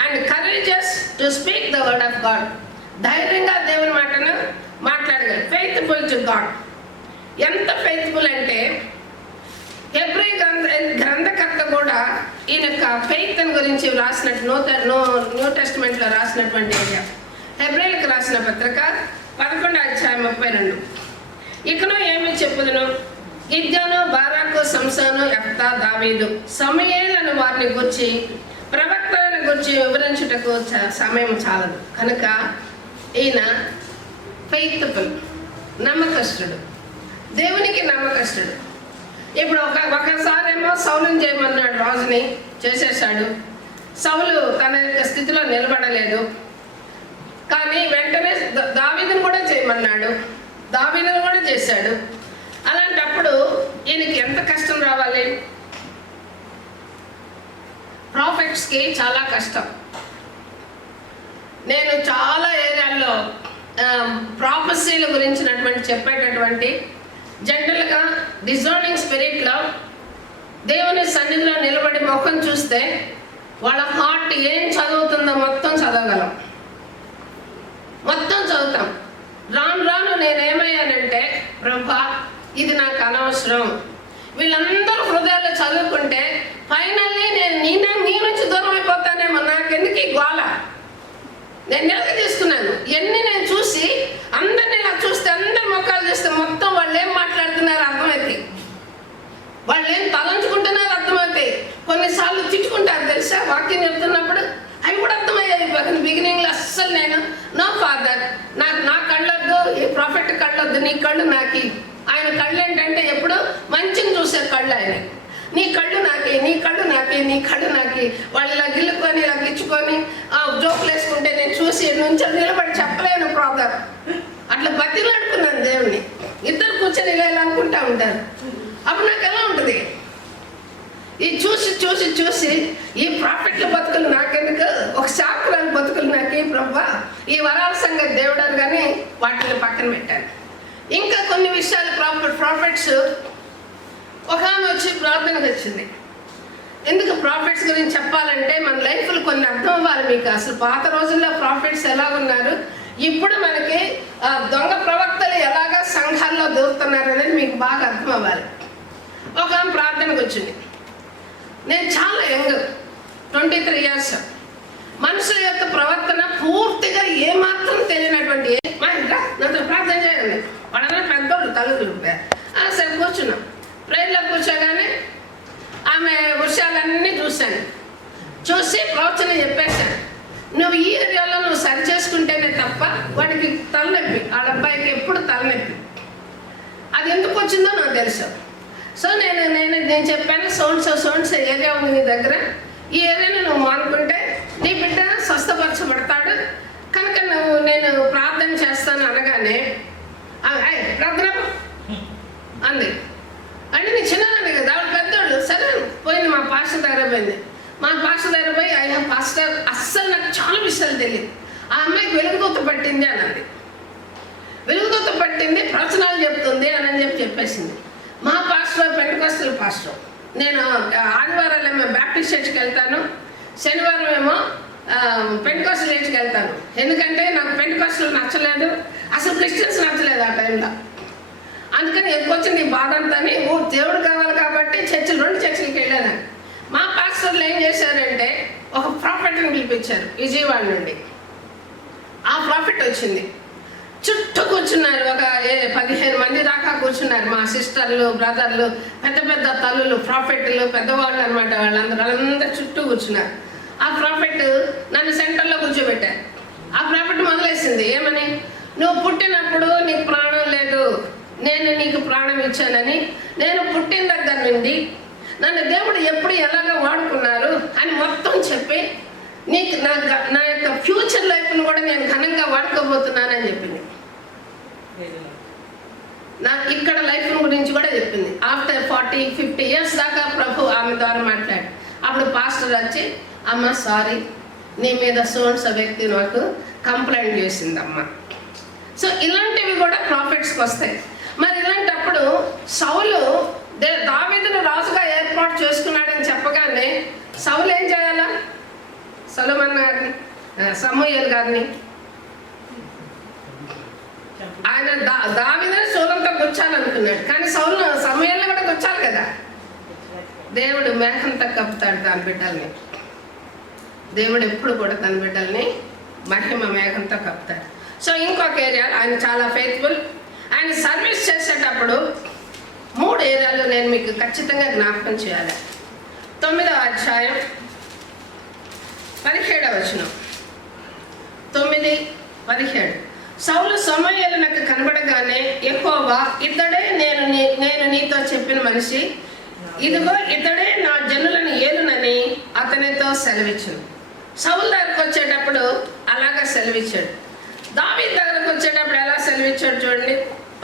and courageous to speak the word of God. ధైర్యంగా దేవుని మాటను మాట్లాడగలరు. Faithful to God. ఎంత ఫెయిత్ఫుల్ అంటే హెబ్రీ గ్రంథకర్త కూడా ఈయన యొక్క ఫెయిత్ గురించి రాసినట్టు న్యూ టెస్టిమెంట్లో రాసినటువంటి ఏరియా. హెబ్రీలకు రాసిన పత్రిక 11:32. ఇకను ఏమి చెప్పుదును, గిద్యోను, బారాకు, సంసోను, యెఫ్తా, దావీదు, సమూయేలు వారిని గురించి, ప్రవక్తలను గురించి వివరించుటకు సమయం చాలదు. కనుక ఈయన ఫెయిత్ఫుల్, నమ్మకస్తుడు, దేవునికి నమ్మకస్తుడు. ఇప్పుడు ఒకసారేమో సౌలుని చేయమన్నాడు, రాజుని చేసేసాడు. సౌలు తన యొక్క స్థితిలో నిలబడలేదు. కానీ వెంటనే దావీదుని కూడా చేయమన్నాడు, దావీదుని కూడా చేశాడు. అలాంటప్పుడు ఈయనకి ఎంత కష్టం రావాలి? ప్రాఫిట్స్కి చాలా కష్టం. నేను చాలా ఏరియాల్లో ప్రాఫెసీల గురించినటువంటి చెప్పేటటువంటి జనరల్గా డిజర్నింగ్ స్పిరిట్లో దేవుని సన్నిధిలో నిలబడి ముఖం చూస్తే వాళ్ళ హార్ట్ ఏం చదువుతుందో మొత్తం చదవగలం, మొత్తం చదువుతాం. రాను రాను నేనేమయ్యానంటే, ప్రభా ఇది నాకు అనవసరం, వీళ్ళందరూ హృదయాల్లో చదువుకుంటే ఫైనల్లీ నేను నీ నుంచి దూరం అయిపోతానేమో, నాకెందుకు ఈ గోల. నేను నిలక తీసుకున్నాను. ఎన్ని నేను చూసి అందరినీ ఇలా చూస్తే, అందరి ముఖాలు చూస్తే మొత్తం వాళ్ళు ఏం మాట్లాడుతున్నారు అర్థమవుతాయి, వాళ్ళు ఏం తలంచుకుంటున్నారు అర్థమవుతాయి. కొన్నిసార్లు తిట్టుకుంటారు తెలుసా, వాక్యం చెప్తున్నప్పుడు అవి కూడా అర్థమయ్యాయి. బిగినింగ్లో అస్సలు నేను నో ఫాదర్, నా కళ్ళొద్దు, ఈ ప్రాఫిట్ కళ్ళొద్దు, నీ కళ్ళు నాకి. ఆయన కళ్ళు ఏంటంటే ఎప్పుడు మంచిని చూసే కళ్ళు ఆయన. నీ కళ్ళు నాకి, నీ కళ్ళు నాకి, నీ కళ్ళు నాకి. వాళ్ళు ఇలా గిల్లుకొని ఇలా గిచ్చుకొని జోకులు వేసుకుంటే నేను చూసి నుంచి నిలబడి చెప్పలేను ప్రాబ్లం. అట్లా బతిలాడుకున్నాను దేవుణ్ణి. ఇద్దరు కూర్చొని ఇలా అనుకుంటా ఉంటారు. అప్పుడు నాకు ఎలా ఉంటుంది, ఈ చూసి చూసి చూసి ఈ ప్రాఫిట్ల బతుకులు నాకెందుకు, ఒక శాకురాలు బతుకులు నాకే ప్రభా, ఈ వరాల సంగతి దేవుడారు కానీ వాటిని పక్కన పెట్టాను. ఇంకా కొన్ని విషయాలు ప్రాఫిట్స్. ఒక ఆమె వచ్చి ప్రార్థనకు వచ్చింది. ఎందుకు ప్రాఫిట్స్ గురించి చెప్పాలంటే మన లైఫ్లో కొన్ని అర్థం అవ్వాలి మీకు. అసలు పాత రోజుల్లో ప్రాఫిట్స్ ఎలా ఉన్నారు, ఇప్పుడు మనకి దొంగ ప్రవక్తలు ఎలాగా సంఘాల్లో దూరుతున్నారు అనేది మీకు బాగా అర్థం అవ్వాలి. ఒక ఆమె ప్రార్థనకు వచ్చింది. నేను చాలా యంగ్, 23 years. మనుషుల యొక్క ప్రవర్తన పూర్తిగా ఏమాత్రం తెలియనటువంటి మా ఇంట్లో నాతో ప్రార్థన చేయండి. వాళ్ళ పెద్దోళ్ళు తలుపులు సరే కూర్చున్నాం. ప్రేయర్లో కూర్చోగానే ఆమె విషయాలన్నీ చూశాను. చూసి ప్రవచన చెప్పేశాను, నువ్వు ఈ ఏరియాలో నువ్వు సరి చేసుకుంటేనే తప్ప వాడికి తలనొప్పి, వాళ్ళ అబ్బాయికి ఎప్పుడు తలనొప్పి. అది ఎందుకు వచ్చిందో నాకు తెలుసు. సో నేను చెప్పాను, సోన్స్ ఏరియా ఉంది నీ దగ్గర, ఈ ఏరియాను నువ్వు మానుకుంటే నీ బిడ్డ స్వస్థపరచబడతాడు కనుక నేను ప్రార్థన చేస్తాను అనగానే ప్రార్థన అంది. అంటే నీ చిన్నదాన్ని కదా, ఆవిడ పెద్దోళ్ళు. సరే పోయింది, మా పాస్టర్ దగ్గర పోయింది. మా పాస్టర్ దగ్గర పోయి అయ్యా పాస్టర్ అస్సలు నాకు చాలా విషయాలు తెలియదు, ఆ అమ్మాయికి వెలుగుదూత పట్టింది అన్నది. వెలుగుదూత పట్టింది, ప్రవచనాలు చెప్తుంది అని చెప్పేసింది. మా పాస్టర్ పెంటెకోస్తల్ పాస్టర్. నేను ఆదివారాలేమో బ్యాప్టిస్ట్ చర్చ్కి వెళ్తాను, శనివారం ఏమో పెంటెకోస్తల్ చర్చ్కి వెళ్తాను. ఎందుకంటే నాకు పెంటెకోస్తల్ నచ్చలేదు, అసలు క్రిస్టియన్స్ నచ్చలేదు ఆ టైంలో. అందుకని ఎక్కువచ్చింది ఈ బాధ అంతా. దేవుడు కావాలి కాబట్టి చర్చిలు 2 చర్చిలకి వెళ్ళాను. మా పాస్టర్లు ఏం చేశారంటే ఒక ప్రాఫిట్ని పిలిపించారు విజయవాడ నుండి. ఆ ప్రాఫిట్ వచ్చింది, చుట్టూ కూర్చున్నారు. ఒక 15 మంది దాకా కూర్చున్నారు. మా సిస్టర్లు, బ్రదర్లు, పెద్ద పెద్ద తల్లులు, ప్రాఫిట్లు, పెద్దవాళ్ళు అనమాట. వాళ్ళందరూ చుట్టూ కూర్చున్నారు. ఆ ప్రాఫిట్ నన్ను సెంటర్లో కూర్చోబెట్టారు. ఆ ప్రాఫిట్ మొదలేసింది ఏమని, నువ్వు పుట్టినప్పుడు నీకు ప్రాణం లేదు, నేను నీకు ప్రాణం ఇచ్చానని, నేను పుట్టిన దగ్గర నుండి నన్ను దేవుడు ఎప్పుడు ఎలాగ వాడుకున్నారు అని మొత్తం చెప్పి నీకు నా యొక్క ఫ్యూచర్ లైఫ్ను కూడా నేను ఘనంగా వాడుకోబోతున్నానని చెప్పింది. నా ఇక్కడ లైఫ్ గురించి కూడా చెప్పింది. ఆఫ్టర్ 40-50 years దాకా ప్రభు ఆమె ద్వారా మాట్లాడి, అప్పుడు పాస్టర్ వచ్చి, అమ్మ సారీ, నీ మీద సోన్స్ వ్యక్తి నాకు కంప్లైంట్ చేసిందమ్మ. సో ఇలాంటివి కూడా ప్రాఫిట్స్కి వస్తాయి. మరి ఇలాంటప్పుడు సౌలు దావీదును రాజుగా ఏర్పాటు చేసుకున్నాడని చెప్పగానే సౌలు ఏం చేయాలా? సొలొమోన్ గారిని, సమూయేలు గారిని, ఆయన దావీదుని శూలంతో గుచ్చాలనుకున్నాడు. కానీ సౌలు సమూయేలుని కూడా గుచ్చాలి కదా. దేవుడు మేఘంతో కప్పుతాడు తన బిడ్డల్ని. దేవుడు ఎప్పుడు కూడా తన బిడ్డల్ని మహిమ మేఘంతో కప్పుతాడు. సో ఇంకొక ఏరియా ఆయన చాలా ఫెయిత్ఫుల్. ఆయన సర్వీస్ చేసేటప్పుడు 3 ఏరియాలు నేను మీకు ఖచ్చితంగా జ్ఞాపకం చేయాలి. 9వ అధ్యాయం 17వ వచనం. 9:17. సౌలు సమూయేలునకు కనబడగానే యెహోవా, ఇతడే నేను నీతో చెప్పిన మనిషి, ఇదిగో ఇతడే నా జనులను ఏలునని అతనితో సెలవిచ్చాడు. సౌలు దగ్గరకు వచ్చేటప్పుడు అలాగా సెలవిచ్చాడు. దావీదు దగ్గరకు వచ్చేటప్పుడు ఎలా సెలవిచ్చాడు చూడండి.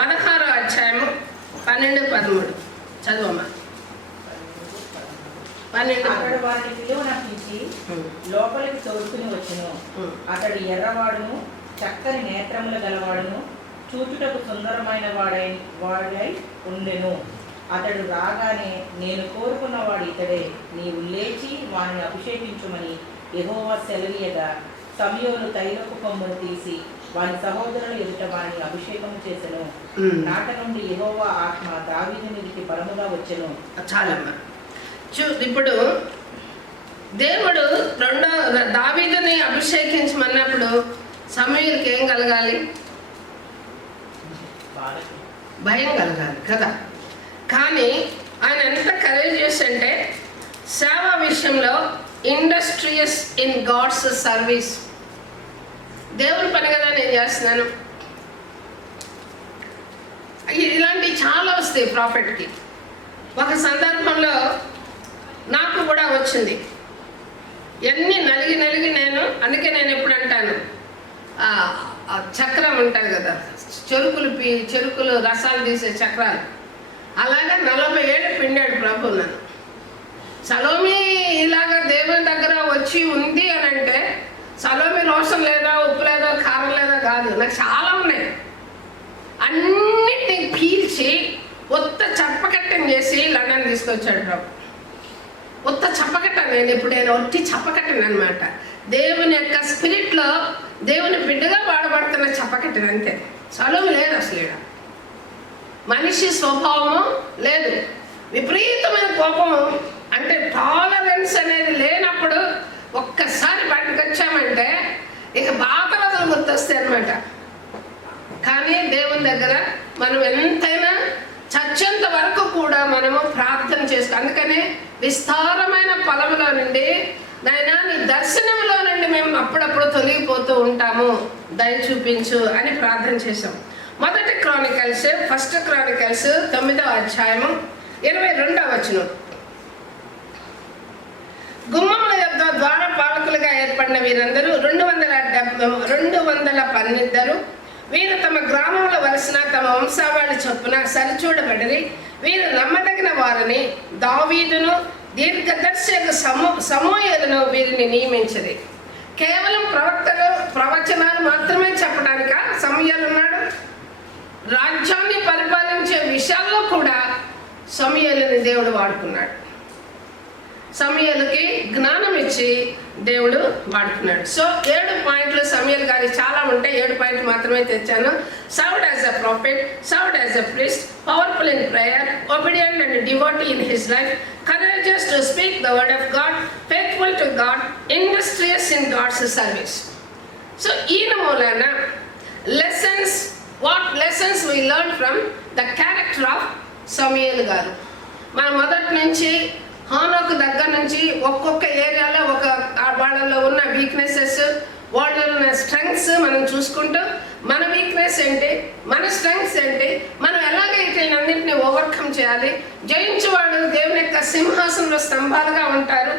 16వ అధ్యాయము 12-13 చదువమ్మా. 12. అతడు వారిని పిలువనపించి లోపలికి తోడుకుని వచ్చును. అతడు ఎర్రవాడును, చక్కని నేత్రముల గలవాడును, చూచుటకు సుందరమైన వాడై ఉండెను. అతడు రాగానే, నేను కోరుకున్నవాడు ఇతడే, నీవు లేచి వారిని అభిషేకించుమని యెహోవా సెలవీయగా, సమూయేలు తైలపు కొమ్మును తీసి వారి సహోదరుల ఎదుట వారిని అభిషేకం చేసెను. నాట నుండి యెహోవా ఆత్మ దావీదు మీదికి బలముగా వచ్చెను. చాలమ్మా. ఇప్పుడు దేవుడు దావీదుని అభిషేకించమన్నప్పుడు సమూయేలుకి ఏం కలగాలి? భయం కలగాలి కదా. కానీ ఆయన ఎంత కరేజియస్ అంటే సేవ విషయంలో ఇండస్ట్రియస్ ఇన్ గాడ్స్ సర్వీస్. దేవుని పని కదా నేను చేస్తున్నాను. ఇలాంటివి చాలా వస్తాయి ప్రాఫిట్కి. ఒక సందర్భంలో నాకు కూడా వచ్చింది. ఎన్ని నలిగి అందుకే నేను ఎప్పుడు అంటాను, చక్రం ఉంటుంది కదా, చెరుకులు రసాలు తీసే చక్రాలు, అలాగా 40 ఏళ్ళు పిండాడు ప్రభు నన్ను. సలోమి ఇలాగా దేవుని దగ్గర వచ్చి ఉంది అని అంటే సలోమి రోషం లేదా, ఉప్పు లేదా, కారం లేదా కాదు, నాకు చాలా ఉన్నాయి. అన్నిటిని పీల్చి ఉత్త చప్పకట్టం చేసి లండన్ తీసుకొచ్చాడు ప్రభు. ఉత్త చప్పకట్ట, నేను ఒట్టి చప్పకట్టను అనమాట. దేవుని యొక్క స్పిరిట్లో దేవుని బిడ్డగా వాడబడుతున్న చప్పకట్టను అంతే. సలోమి లేదు అసలు. ఇక్కడ మనిషి స్వభావము లేదు, విపరీతమైన కోపము, అంటే టాలరెన్స్ అనేది లేనప్పుడు ఒక్కసారి బయటకు వచ్చామంటే ఇక బాధ రోజులు గుర్తొస్తాయి అనమాట. కానీ దేవుని దగ్గర మనం ఎంతైనా చచ్చేంత వరకు కూడా మనము ప్రార్థన చేసుకో. అందుకనే విస్తారమైన పొలంలో నుండి నాయనా నీ దర్శనంలో నుండి మేము అప్పుడప్పుడు తొలగిపోతూ ఉంటాము, దయ చూపించు అని ప్రార్థన చేసాం. 1 క్రానికల్స్ 9వ అధ్యాయము 22వ వచనం. గుమ్మముల యొద్ద ద్వార పాలకులుగా ఏర్పడిన వీరందరూ 212 వీరు తమ గ్రామంలో వలసిన తమ వంశావళి చొప్పున సరిచూడబడి, వీరు నమ్మదగిన వారిని దావీదును దీర్ఘదర్శక సమూయేలును వీరిని నియమించింది. కేవలం ప్రవచనాలు మాత్రమే చెప్పడానిక సమూయేలు ఉన్నాడు? రాజ్యాన్ని పరిపాలించే విషయాల్లో కూడా సమూయేలుని దేవుడు వాడుకున్నాడు. సమూయేలుకి జ్ఞానం ఇచ్చి దేవుడు వాడుకున్నాడు. సో 7 పాయింట్లు సమూయేలు గారి చాలా ఉంటాయి, 7 పాయింట్లు మాత్రమే తెచ్చాను. Served as a profit, served as a priest, powerful in prayer, obedient and devotee in his life, courageous to speak the word of God, faithful to God, industrious in God's service. So ఈయన మూలాన what lessons we learn from the character of సమూయేలు గారు. మన మొదటి నుంచి హానోకు దగ్గర నుంచి ఒక్కొక్క ఏరియాలో వాళ్ళలో ఉన్న వీక్నెసెస్, వాళ్ళలో ఉన్న స్ట్రెంగ్స్ మనం చూసుకుంటూ మన వీక్నెస్ ఏంటి, మన స్ట్రెంగ్స్ ఏంటి, మనం ఎలాగైతే అన్నింటినీ ఓవర్కమ్ చేయాలి. జయించేవాడు దేవుని యొక్క సింహాసనంలో స్తంభాలుగా ఉంటారు.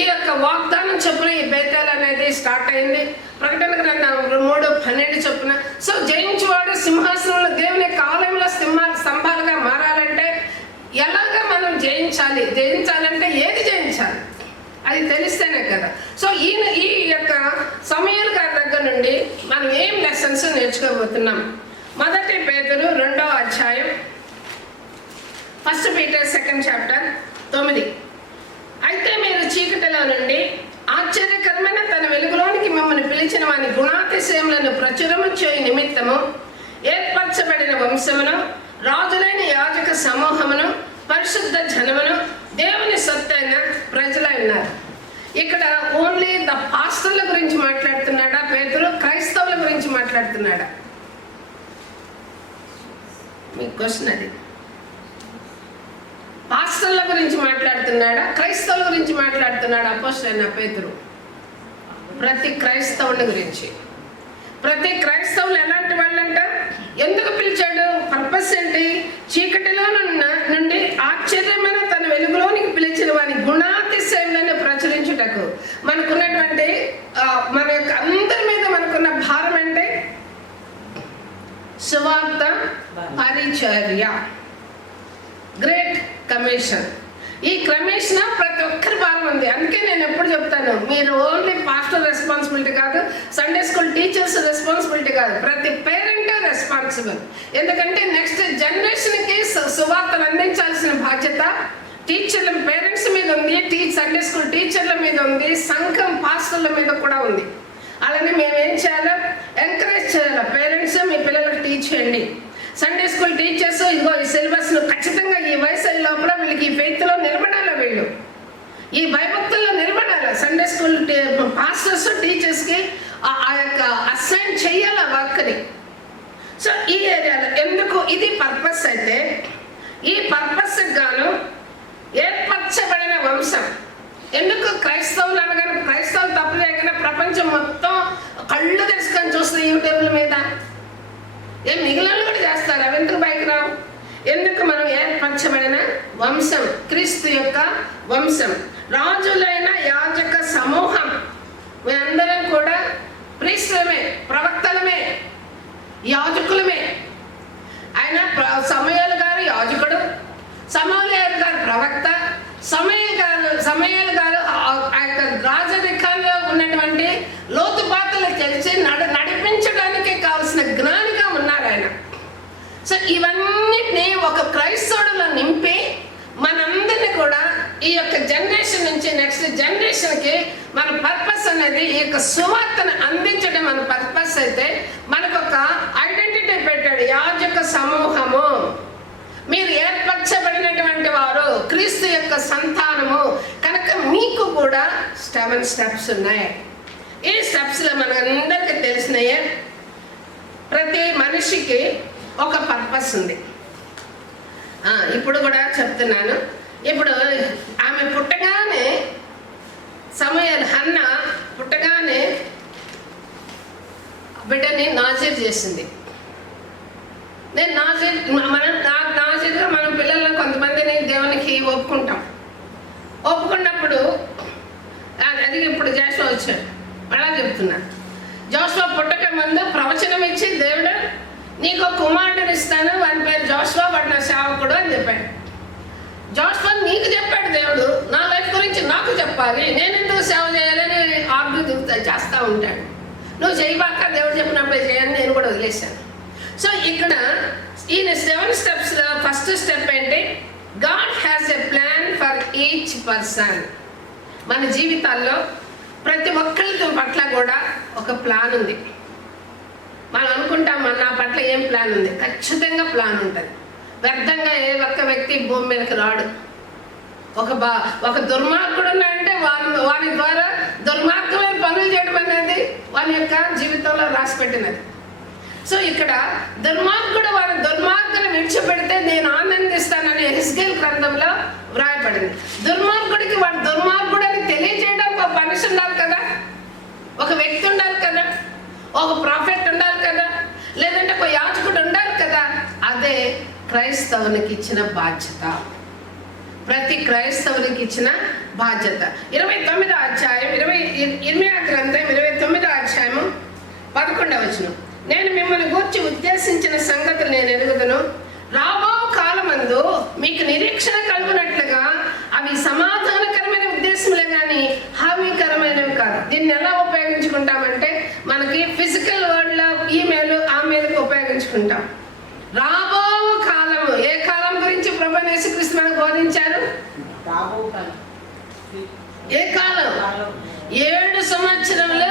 ఈ యొక్క వాగ్దానం చొప్పున ఈ బేతేల్ అనేది స్టార్ట్ అయింది. ప్రకటన గ్రంథం 3:12 చొప్పున. సో జయించేవాడు సింహాసనంలో దేవుని యొక్క ఆలయంలో స్తంభాలుగా మారాలంటే ఎలాగా మనం జయించాలంటే ఏది జయించాలి అది తెలిస్తేనే కదా. సో ఈ యొక్క సమూయేలు గారి దగ్గర నుండి మనం ఏం లెసన్స్ నేర్చుకోబోతున్నాం. 1 పేతురు 2వ అధ్యాయం, 1 పీటర్ 2nd చాప్టర్ 9. అయితే మీరు చీకటిలో నుండి ఆశ్చర్యకరమైన తన వెలుగులోనికి మిమ్మల్ని పిలిచిన వాని గుణాతిశయములను ప్రచురము చేయ నిమిత్తము ఏర్పరచబడిన వంశమును, రాజులైన యాజక సమూహమును, పరిశుద్ధ జనమును, దేవుని సొత్తైన ప్రజలై ఉన్నారు. ఇక్కడ ఓన్లీ ద పాస్టర్ల గురించి మాట్లాడుతున్నాడా పేతురు? క్రైస్తవుల గురించి మాట్లాడుతున్నాడా? మీ క్వశ్చన్ అది. పాస్టర్ల గురించి మాట్లాడుతున్నాడా, క్రైస్తవుల గురించి మాట్లాడుతున్నాడా అపోస్తలుడైన పేతురు? ప్రతి క్రైస్తవుని గురించి. ప్రతి క్రైస్తవులు ఎలాంటి వాళ్ళంట? ఎందుకు పిలిచాడు? పర్పస్ ఏంటి? చీకటిలో నుండి ఆశ్చర్యమైన తన వెలుగులోనికి పిలిచిన వాని గుణాతిశయములను ప్రచురించుటకు. మనకున్నటువంటి మన యొక్క అందరి మీద మనకున్న భారం అంటే సువార్త పరిచర్య, గ్రేట్ కమిషన్. ఈ కమిషన్ ప్రతి ఒక్కరి భారం ఉంది. అందుకే నేను ఎప్పుడు చెప్తాను, మీరు ఓన్లీ పాస్టర్ రెస్పాన్సిబిలిటీ కాదు, సండే స్కూల్ టీచర్స్ రెస్పాన్సిబిలిటీ కాదు, ప్రతి పేరెంట్ రెస్పాన్సిబుల్. ఎందుకంటే నెక్స్ట్ జనరేషన్కి సువార్తను అందించాల్సిన బాధ్యత టీచర్ల పేరెంట్స్ మీద ఉంది, సండే స్కూల్ టీచర్ల మీద ఉంది, సంఘం పాస్టర్ల మీద కూడా ఉంది. అలానే మేము ఏం చేయాలో ఎంకరేజ్ చేయాలి. పేరెంట్స్ మీ పిల్లలకు టీచ్ చేయండి. సండే స్కూల్ టీచర్స్ ఇదిగో ఈ సిలబస్ను ఖచ్చితంగా ఈ వయసు లోపల వీళ్ళకి ఈ ఫెయిత్లో నిలబడాలి, వీళ్ళు ఈ భయభక్తుల్లో నిలబడాలి. సండే స్కూల్ పాస్టర్స్ టీచర్స్కి ఆ యొక్క అసైన్ చేయాలి ఆ వర్క్ని. సో ఈ ఏరియాలో ఎందుకు ఇది పర్పస్ అయితే, ఈ పర్పస్కి గాను ఏర్పరచబడిన వంశం. ఎందుకు క్రైస్తవులు అనగానే క్రైస్తవులు తప్పు చేయకుండా ప్రపంచం మొత్తం కళ్ళు తెరుచుకొని చూస్తుంది యూట్యూబ్ల మీద. మిగిలిన కూడా చేస్తారు, అవి ఎందుకు బయటకు రావు? ఎందుకు? మనం ఏర్పరచబడిన వంశం, క్రీస్తు యొక్క వంశం, రాజులైన యాజక సమూహం. మేమందరం కూడా ప్రీస్తులమే, ప్రవక్తలమే, యాజకులమే. ఆయన సమూయేలు గారు యాజకుడు, సమూయేలు గారు ప్రవక్త, సమూయేలు గారు ఆ యొక్క రాజరికంలో ఉన్నటువంటి లోతుపాతలు తెలిసి నడిపించడానికి కావలసిన జ్ఞానిగా ఉన్నారు ఆయన. సో ఇవన్నిటినీ ఒక క్రైస్తవుడిలో నింపి మనందరినీ కూడా ఈ యొక్క జనరేషన్ నుంచి నెక్స్ట్ జనరేషన్కి మన పర్పస్ అనేది ఈ యొక్క సువార్తను అందించడం మన పర్పస్ అయితే, మనకు ఒక ఐడెంటిటీ పెట్టాడు, యాజక సమూహము. మీరు ఏర్పరచబడినటువంటి వారు, క్రీస్తు యొక్క సంతానము కనుక మీకు కూడా 7 స్టెప్స్ ఉన్నాయి. ఈ స్టెప్స్లో మనందరికీ తెలిసినాయే. ప్రతి మనిషికి ఒక పర్పస్ ఉంది. ఇప్పుడు కూడా చెప్తున్నాను. ఇప్పుడు ఆమె పుట్టగానే సమూయేలు హన్న పుట్టగానే బిడ్డని నాజీర్ చేసింది. నేను నాజీర్గా మనం పిల్లలను కొంతమందిని దేవునికి ఒప్పుకున్నప్పుడు అది ఇప్పుడు జోషువ వచ్చాడు. అలా చెప్తున్నా, జోషువ పుట్టక ముందు ప్రవచనం ఇచ్చి దేవుడు నీకు కుమారుడిని ఇస్తాను, వాని పేరు జోషువ, వాడు నా సేవకుడు అని చెప్పాడు. జోషువ నీకు చెప్పాడు దేవుడు, నా లైఫ్ గురించి నాకు చెప్పాలి, నేను ఎందుకు సేవ చేయాలని ఆర్గ్యూ చేస్తూ ఉంటాడు. నువ్వు చేయబాక, దేవుడు చెప్పినప్పుడు చేయాలని నేను కూడా వదిలేశాను. సో ఇక్కడ ఈయన 7 స్టెప్స్లో ఫస్ట్ స్టెప్ ఏంటి? God has a plan for each person. మన జీవితాల్లో ప్రతి ఒక్కరి పట్ల కూడా ఒక ప్లాన్ ఉంది. మనం అనుకుంటాం నా పట్ల ఏం ప్లాన్ ఉంది, ఖచ్చితంగా ప్లాన్ ఉంటుంది. వ్యర్థంగా ఏ ఒక్క వ్యక్తి భూమి మీదకి రాడు. ఒక దుర్మార్గుడు అంటే వాని ద్వారా దుర్మార్గమైన పనులు చేయడం అనేది వాని యొక్క జీవితంలో రాసిపెట్టినది. సో ఇక్కడ దుర్మార్గుడు వారి దుర్మార్గుని విడిచిపెడితే నేను ఆనందిస్తానని హెస్కేల్ గ్రంథంలో వ్రాయబడింది. దుర్మార్గుడికి వాడు దుర్మార్గుడు అని తెలియజేయడానికి ఒక మనిషి ఉండాలి కదా, ఒక వ్యక్తి ఉండాలి కదా, ఒక ప్రాఫెట్ ఉండాలి కదా, లేదంటే ఒక యాజకుడు ఉండాలి కదా. అదే క్రైస్తవునికి ఇచ్చిన బాధ్యత. ప్రతి క్రైస్తవునికి ఇచ్చిన బాధ్యత. 29వ అధ్యాయం ఇర్మియా గ్రంథం 29వ అధ్యాయము 11వ వచనం. నేను మిమ్మల్ని గూర్చి ఉద్దేశించిన సంగతులు నేను ఎరుగుదును, రాబో కాలమందు మీకు నిరీక్షణ కలుగునట్లుగా అవి సమాధానకరమైన ఉద్దేశములే కానీ హామీకరమైనవి కాదు. దీన్ని ఎలా ఉపయోగించుకుంటామంటే మనకి ఫిజికల్ వరల్డ్లో ఈమెయిల్ ఆమెయిల్కి ఉపయోగించుకుంటాం. రాబో కాలము, ఏ కాలం గురించి ప్రభువైన యేసుక్రీస్తు మనకు బోధించారు? ఏ కాలం? 7 సంవత్సరములు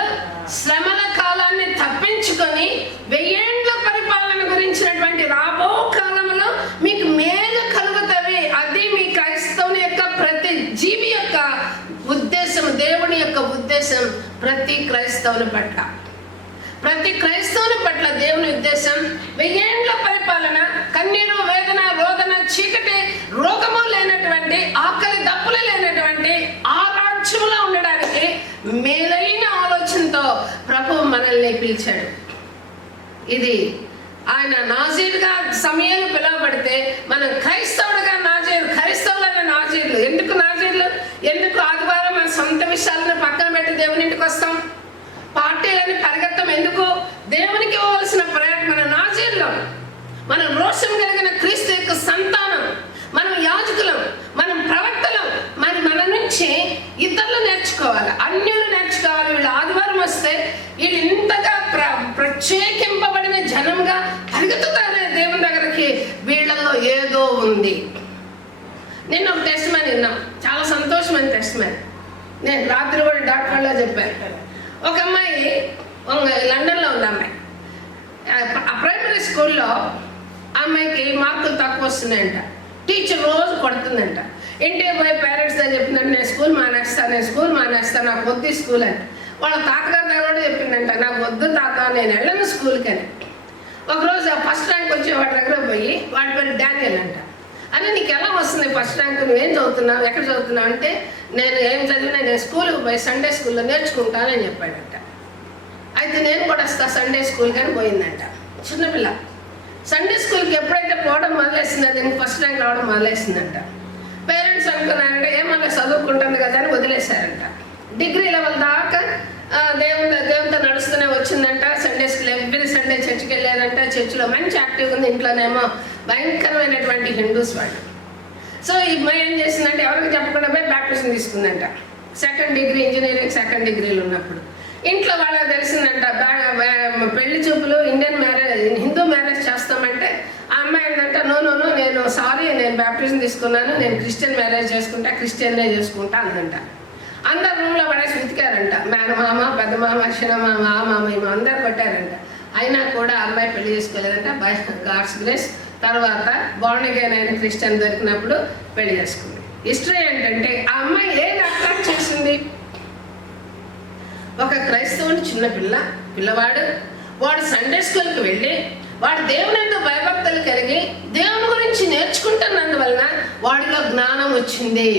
శ్రమల కాలాన్ని తప్పించుకొని 1000 ఏండ్ల పరిపాలన గురించినటువంటి రాబో కాలంలో మీకు మేలు కలుగుతవి. అది మీ క్రైస్తవుని యొక్క ప్రతి జీవి యొక్క ఉద్దేశం, దేవుని యొక్క ఉద్దేశం ప్రతి క్రైస్తవుని పట్ల. ప్రతి క్రైస్తవుని పట్ల దేవుని ఉద్దేశం 1000 ఏండ్ల పరిపాలన, కన్నీరు, వేదన, రోదన, చీకటి, రోగము లేనటువంటి, ఆకలి దప్పులు లేనటువంటి ఆ రాజ్యంలో ఉండడానికి మేలైన ఆలోచనతో ప్రభు మనల్ని పిలిచాడు. ఇది ఆయన నాజీరుగా సమయాలు పిలువబడితే మనం క్రైస్తవుడుగా నాజీరు, క్రైస్తవులైన నాజీర్లు. ఎందుకు నాజీర్లు? ఎందుకు ఆదివారం మన సొంత విషయాలను పక్కన పెట్టి దేవుని ఇంటికి వస్తాం? పార్టీలని పరిగెత్తం ఎందుకు? దేవునికి ఇవ్వవలసిన ప్రయాణం. మన నాజీర్లం, మనం రోషం కలిగిన క్రీస్తు యొక్క సంతానం, మనం యాజకులం, మనం ప్రవక్తలం. మరి మన నుంచి ఇతరులు నేర్చుకోవాలి, అన్యులు నేర్చుకోవాలి. వీళ్ళు ఆదివారం వస్తే వీళ్ళు ఇంతగా ప్రత్యేకింపబడిన జనంగా పరిగెత్తుతారే దేవుని దగ్గరికి, వీళ్ళల్లో ఏదో ఉంది. నిన్న ఒక టెస్ట్ మ్యాన్ విన్నాం, చాలా సంతోషమైన టెస్ట్ మ్యాన్. నేను రాత్రి కూడా డాక్టర్లో చెప్పాను. ఒక అమ్మాయి లండన్లో ఉంది. అమ్మాయి ప్రైమరీ స్కూల్లో అమ్మాయికి మార్కులు తక్కువ వస్తున్నాయంట. టీచర్ రోజు కొడుతుందంట. ఇంటికి పోయి పేరెంట్స్ దగ్గర చెప్పిందంటే నేను స్కూల్ మానేస్తాను, నాకు వద్దు స్కూల్ అని. వాళ్ళ తాతగారి దగ్గర కూడా చెప్పిందంట, నాకు వద్దు తాత, నేను వెళ్ళను స్కూల్కి అని. ఒకరోజు ఫస్ట్ ర్యాంక్ వచ్చి వాడి దగ్గర పోయి, వాడి పేరు డానియల్ అంట. అని నీకు ఎలా వస్తుంది ఫస్ట్ ర్యాంక్, నువ్వేం చదువుతున్నావు, ఎక్కడ చదువుతున్నావు అంటే, నేను ఏం చదివినా నేను స్కూల్కి పోయి సండే స్కూల్లో నేర్చుకుంటానని చెప్పాడంట. అయితే నేను కూడా వస్తా సండే స్కూల్ కానీ పోయిందంట. చిన్నపిల్ల సండే స్కూల్కి ఎప్పుడైతే పోవడం మొదలేసిందో దానికి ఫస్ట్ ర్యాంక్ రావడం మొదలేసిందంట. పేరెంట్స్ అనుకున్నారంటే ఏమన్నా చదువుకుంటుంది కదా అని వదిలేశారంట. డిగ్రీ లెవెల్ దాకా దేవునితో నడుస్తూనే వచ్చిందంట. సండే స్కూల్ ఎవ్రీ సండే చర్చికి వెళ్ళారంట. చర్చిలో మంచి యాక్టివ్గా ఉంది, ఇంట్లోనేమో భయంకరమైనటువంటి హిందూస్ వాళ్ళు. సో ఈ అమ్మాయి ఏం చేసిందంటే ఎవరికి చెప్పకుండా పోయి బ్యాప్టిజం తీసుకుందంట. సెకండ్ డిగ్రీ, ఇంజనీరింగ్ సెకండ్ డిగ్రీలు ఉన్నప్పుడు ఇంట్లో వాళ్ళకి తెలిసిందంట. పెళ్లి చూపులు హిందూ మ్యారేజ్ చేస్తామంటే ఆ అమ్మాయి ఏంటంటే నో నేను బ్యాప్టిజం తీసుకున్నాను, నేను క్రిస్టియన్ మ్యారేజ్ చేసుకుంటా, క్రిస్టియన్నే చేసుకుంటా అందంట. అందరు రూమ్లో పడేసి వెతికారంట. మేనమామ, పెద్ద మామ, చిన్నమామ, ఆ మామ, ఏమో అందరు కొట్టారంట. అయినా కూడా అమ్మాయి పెళ్లి చేసుకోలేదంట. బై గాడ్స్ గ్రేస్ తర్వాత బాండ్ అగైన్ అయిన క్రిస్టియన్ దొరికినప్పుడు పెళ్లి చేసుకుంది. హిస్టరీ ఏంటంటే ఆ అమ్మాయి ఏది అట్రాక్ట్ చేసింది? ఒక క్రైస్తవుని చిన్న పిల్లవాడు, వాడు సండే స్కూల్కి వెళ్ళి వాడు దేవుని ఎందు భయభక్తులు కలిగి దేవుని గురించి నేర్చుకుంటున్నందువలన వాడిలో జ్ఞానం వచ్చింది.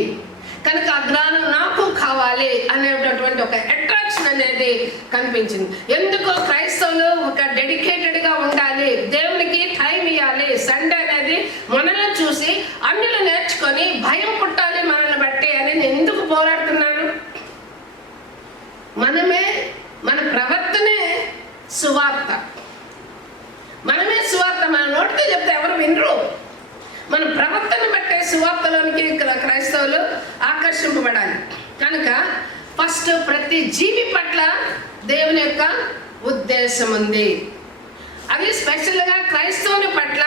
కనుక ఆ జ్ఞానం నాకు కావాలి అనేటటువంటి ఒక అట్రాక్షన్ అనేది కనిపించింది. ఎందుకో క్రైస్తవులు ఒక డెడికేటెడ్గా ఉండాలి, దేవునికి టైం ఇవ్వాలి. సండే అనేది మనల్ని చూసి అన్యులు నేర్చుకొని భయం పుట్టాలి మనల్ని బట్టి అని నేను ఎందుకు పోరాడుతున్నాను? మన ప్రవర్తనే సువార్త. మనమే సువార్త. మన నోటితో చెప్తే ఎవరు వినరు. మన ప్రవర్తన బట్టే సువార్తలోనికి క్రైస్తవులు ఆకర్షింపబడాలి. కనుక ఫస్ట్ ప్రతి జీవి పట్ల దేవుని యొక్క ఉద్దేశం ఉంది. అది స్పెషల్గా క్రైస్తవుని పట్ల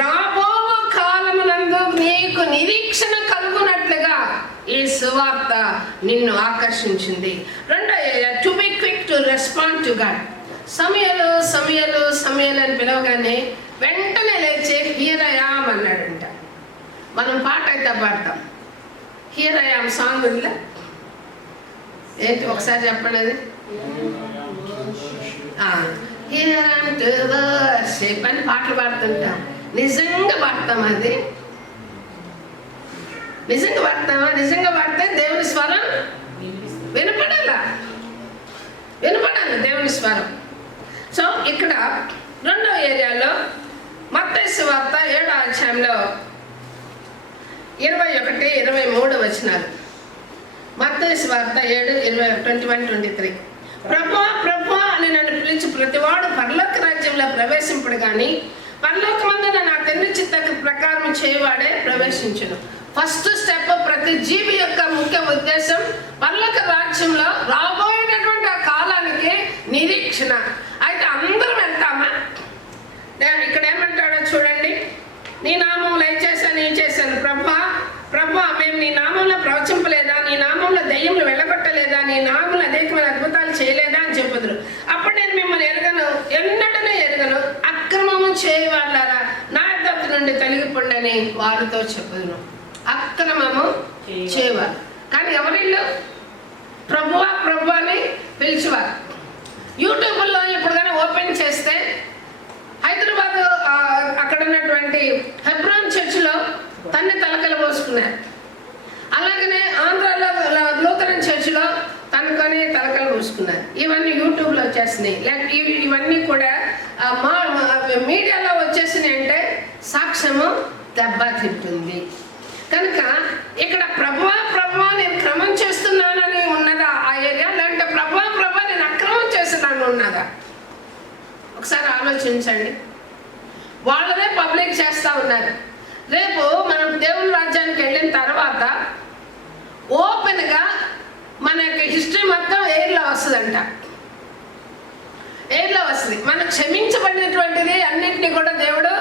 రాబో కాలమునందు నీకు నిరీక్షణ కలుగునట్లుగా ఈ సువార్త నిన్ను ఆకర్షించింది. రెండో to be quick to respond to God. సమయాలు అని పిలవగానే వెంటనే లేచే హియర్ ఐ యామ్ అన్నాడంట. మనం పాట అయితే పాడతాం. హియర్ ఐ యామ్ సాంగ్ ఉందిలే, ఏంటి ఒకసారి చెప్పండి అది. Here I am to worship అని పాటలు పాడుతుంటాం. నిజంగా పాడతాం అది? నిజంగా పాడతామా? నిజంగా పాడితే దేవుని స్వరం వినపడాలి దేవుని స్వరం. సో ఇక్కడ రెండో ఏరియాలో మత్తయి సువార్త 7వ అధ్యాయంలో 21-23 వచనాలు. మత్తయి సువార్త 7:21-23. ప్రభువా ప్రభువా అని నన్ను పిలిచి ప్రతివాడు పరలోక రాజ్యంలో ప్రవేశింపడు కానీ పరలోకమందున నా తండ్రి చిత్త ప్రకారం చేయవాడే ప్రవేశించును. ఫస్ట్ స్టెప్ ప్రతి జీవి యొక్క ముఖ్య ఉద్దేశం పరలోక రాజ్యంలో రాబోయేటటువంటి ఆ కాలానికి నిరీక్షణ. అయితే అందరం వెళ్తామా? ఇక్కడ ఏమంటాడో చూడండి. నీ నామంలో చేశాను ఈ చేశాను ప్రభా ప్రభా, మేము నీ నామంలో ప్రవచింపలేదా, నీ నామంలో దయ్యములు వెళ్ళగొట్టలేదా, నీ నామంలో అనేకమైన అద్భుతాలు చేయలేదా అని చెప్పుదురు. అప్పుడు నేను మిమ్మల్ని ఎరగను, ఎన్నడనే ఎరగను, అక్రమము చేయవాళ్ళారా నా యొద్ద నుండి తొలగిపోండి అని వారితో చెప్పుదును. అక్రమము చేయవారు కానీ ఎవరిల్లు ప్రభువా ప్రభు అని పిలిచేవారు. యూట్యూబ్లో ఇప్పుడు కానీ ఓపెన్ చేస్తే హైదరాబాద్ అక్కడ ఉన్నటువంటి హెబ్రోన్ చర్చిలో తలకలు పోసుకున్నారు. అలాగనే ఆంధ్రాలో లూథరన్ చర్చిలో తనుకొని తలకలు పోసుకున్నారు. ఇవన్నీ యూట్యూబ్లో వచ్చేసినాయి. ఇవన్నీ కూడా మీడియాలో వచ్చేసినాయి. అంటే సాక్ష్యము దెబ్బతింటుంది కనుక ఇక్కడ ప్రభువా ప్రభువా నేను క్రమం చేస్తున్నానని ఉన్నదా ఆ ఏరియా, లేదంటే ప్రభువా ప్రభువా నేను అక్రమం చేస్తున్నాను ఉన్నదా? ఒకసారి ఆలోచించండి. వాళ్ళనే పబ్లిక్ చేస్తూ ఉన్నారు. రేపు మనం దేవుని రాజ్యానికి వెళ్ళిన తర్వాత ఓపెన్గా మన యొక్క హిస్టరీ మొత్తం ఎయిర్లో వస్తుందంట. ఎయిర్లో వస్తుంది. మనం క్షమించబడినటువంటిది అన్నింటినీ కూడా దేవుడు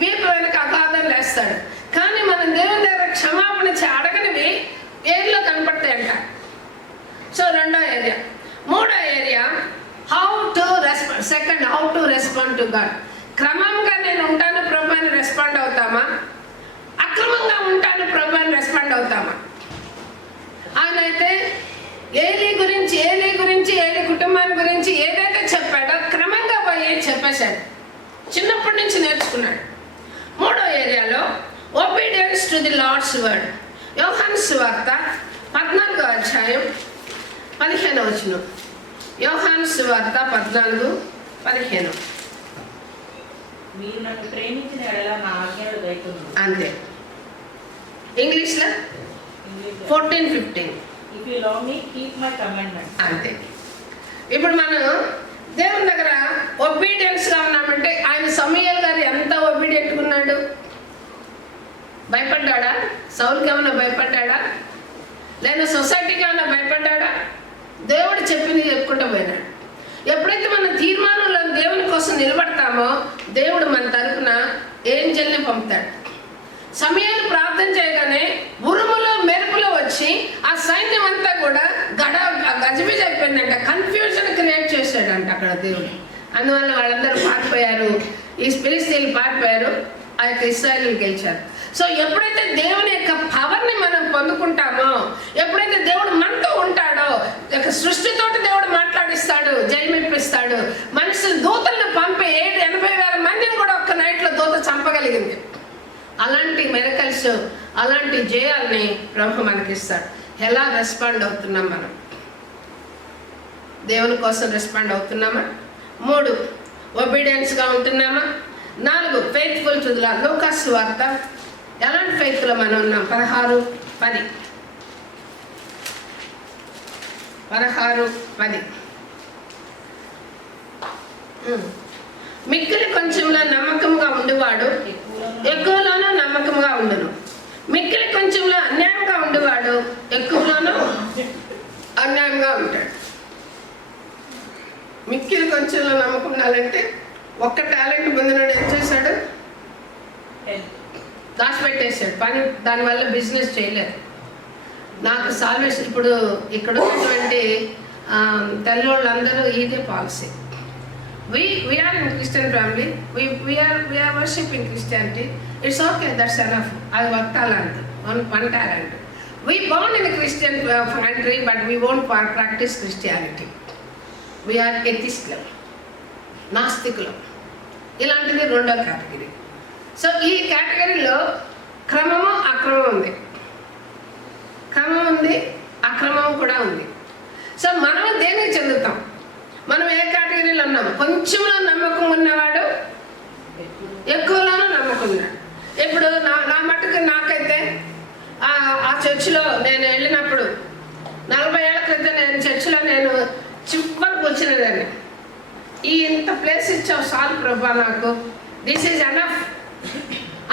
వీపు వెనక అగాధం వేస్తాడు. కానీ మనం దేవుని దగ్గర క్షమాపణ అడగనివి ఎయిర్లో కనపడతాయంట. సో రెండో ఏరియా. మూడో area how to respond to God. క్రమంగా నేను ఉంటాను ప్రభు అని రెస్పాండ్ అవుతామా, అక్రమంగా ఉంటాను ప్రభు అని రెస్పాండ్ అవుతామా? ఆయన అయితే ఏలీ గురించి ఏలీ కుటుంబాన్ని గురించి ఏదైతే చెప్పాడో క్రమంగా పోయి చెప్పేశాడు. చిన్నప్పటి నుంచి నేర్చుకున్నాడు. మూడో ఏరియాలో obedience to the Lord's word. యోహాను సువార్త 14:15. యోహాను సువార్త 14:15. మీరు నన్ను ప్రేమించిన ఎడల నా ఆజ్ఞలు గైకొనుడి. అంతే. ఇంగ్లీష్లో 14:15. If you love me, keep my commandments. అంతే. ఇప్పుడు మనం దేవుని దగ్గర ఒబీడియన్స్గా ఉన్నామంటే ఆయన సమూయేలు గారు ఎంత ఒబీడియంట్గా ఉన్నాడు? భయపడ్డాడా? సౌలుకి ఏమైనా భయపడ్డాడా? లేదా సొసైటీకి ఏమైనా భయపడ్డాడా? దేవుడు చెప్పింది చెప్పుకుంటూ పోయినాడు. ఎప్పుడైతే మన తీర్మానంలో దేవుని కోసం నిలబడతామో దేవుడు మన తరపున ఏంజెల్ని పంపుతాడు. సమయాలు ప్రార్థన చేయగానే ఉరుములో మెరుపులో వచ్చి ఆ సైన్యం అంతా కూడా గజిబిజి అయిపోయిందంట. కన్ఫ్యూజన్ క్రియేట్ చేశాడంట అక్కడ దేవుడు. అందువల్ల వాళ్ళందరూ పారిపోయారు. ఈ ఫిలిష్తీయులు పారిపోయారు, ఆ యొక్క ఇశ్రాయేలీయులు గెలిచారు. సో ఎప్పుడైతే దేవుని యొక్క పవర్ని మనం పొందుకుంటామో, ఎప్పుడైతే దేవుడు మనతో ఉంటాడో, సృష్టితోటి దేవుడు మాట్లాడిస్తాడు, జయమిప్పిస్తాడు. మనుషులు దూతలను పంపి 80,000 మందిని కూడా ఒక్క నైట్లో దూత చంపగలిగింది. అలాంటి మెరకల్స్, అలాంటి జయాల్ని ప్రభు మనకిస్తాడు. ఎలా రెస్పాండ్ అవుతున్నాం మనం? దేవుని కోసం రెస్పాండ్ అవుతున్నామా? 3 ఒబీడియన్స్గా ఉంటున్నామా? 4 ఫెయిత్ఫుల్ టు ది లార్డ్. లూకాసు వార్త ఎలాంటి ఫెయిత్లో మనం ఉన్నాం? 16:10. మిక్కిలి కొంచెంలో నమ్మకంగా ఉండేవాడు ఎక్కువలోనూ నమ్మకంగా ఉండును. మిక్కిలి కొంచెంలో అన్యాయంగా ఉండేవాడు ఎక్కువలోనూ అన్యాయంగా ఉంటాడు. మిక్కిలి కొంచెంలో నమ్మకం ఉండాలంటే ఒక్క టాలెంట్ పొందినాడు ఏం చేశాడు? దాచిపెట్టేశాడు. పని దానివల్ల బిజినెస్ చేయలేదు. నాకు సాల్వేషన్ ఇప్పుడు ఇక్కడ ఉన్నటువంటి తెల్లోళ్ళందరూ ఇదే policy. We are in Christian family. We are worshipping Christianity. It's okay. That's enough. I have talent. One talent. We born in a Christian country, but we won't practice Christianity. We are atheists. నాస్తికులు. ఇలాంటిది రెండో category. So ఈ కేటగిరీలో క్రమము అక్రమం ఉంది. క్రమం ఉంది, అక్రమం కూడా ఉంది. సో మనం దేనికి చెందుతాం? మనం ఏ కేటగిరీలో ఉన్నాం? కొంచెంలో నమ్మకం ఉన్నవాడు ఎక్కువలోనూ నమ్మకం ఉన్నాడు. ఇప్పుడు నా మట్టుకు నాకైతే అడిగాను, ఈ ఇంత ప్లేస్ ఇచ్చావు చాలు ప్రభా, నాకు దిస్ ఈజ్ ఎనఫ్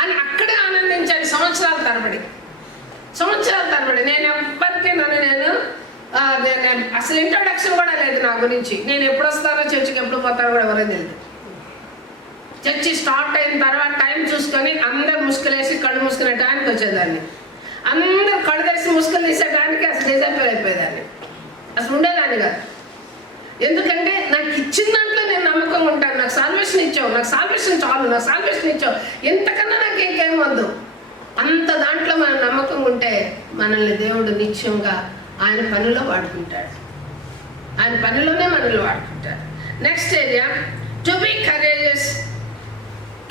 అని అక్కడే ఆనందించాను. సంవత్సరాల తరబడి నేను ఎవ్వరికి నేను అసలు ఇంట్రొడక్షన్ కూడా లేదు నా గురించి. నేను ఎప్పుడు వస్తానో చర్చికి, ఎప్పుడు పోతానో కూడా ఎవరో తెలియదు. చర్చి స్టార్ట్ అయిన తర్వాత టైం చూసుకొని అందరు ముసుగులేసి కళ్ళు మూసుకునే టైంకి వచ్చేదాన్ని. అందరు కళ్ళు తెరిచి ముసుగులు తీసేటానికి అసలు డిజైపర్ అయిపోయేదాన్ని. అసలు ఉండేదాన్ని కాదు. ఎందుకంటే నాకు ఇచ్చిన దాంట్లో నేను నమ్మకంగా ఉంటాను. నాకు సాల్వేషన్ ఇచ్చావు, నాకు సాల్వేషన్ చాలు, నాకు సాల్వేషన్ ఇచ్చావు, ఎంతకన్నా నాకు ఇంకేం వద్దు. అంత దాంట్లో మనం నమ్మకంగా ఉంటే మనల్ని దేవుడు నిత్యంగా ఆయన పనిలో వాడుకుంటాడు. ఆయన పనిలోనే మనల్ని వాడుకుంటాడు. Next area, to be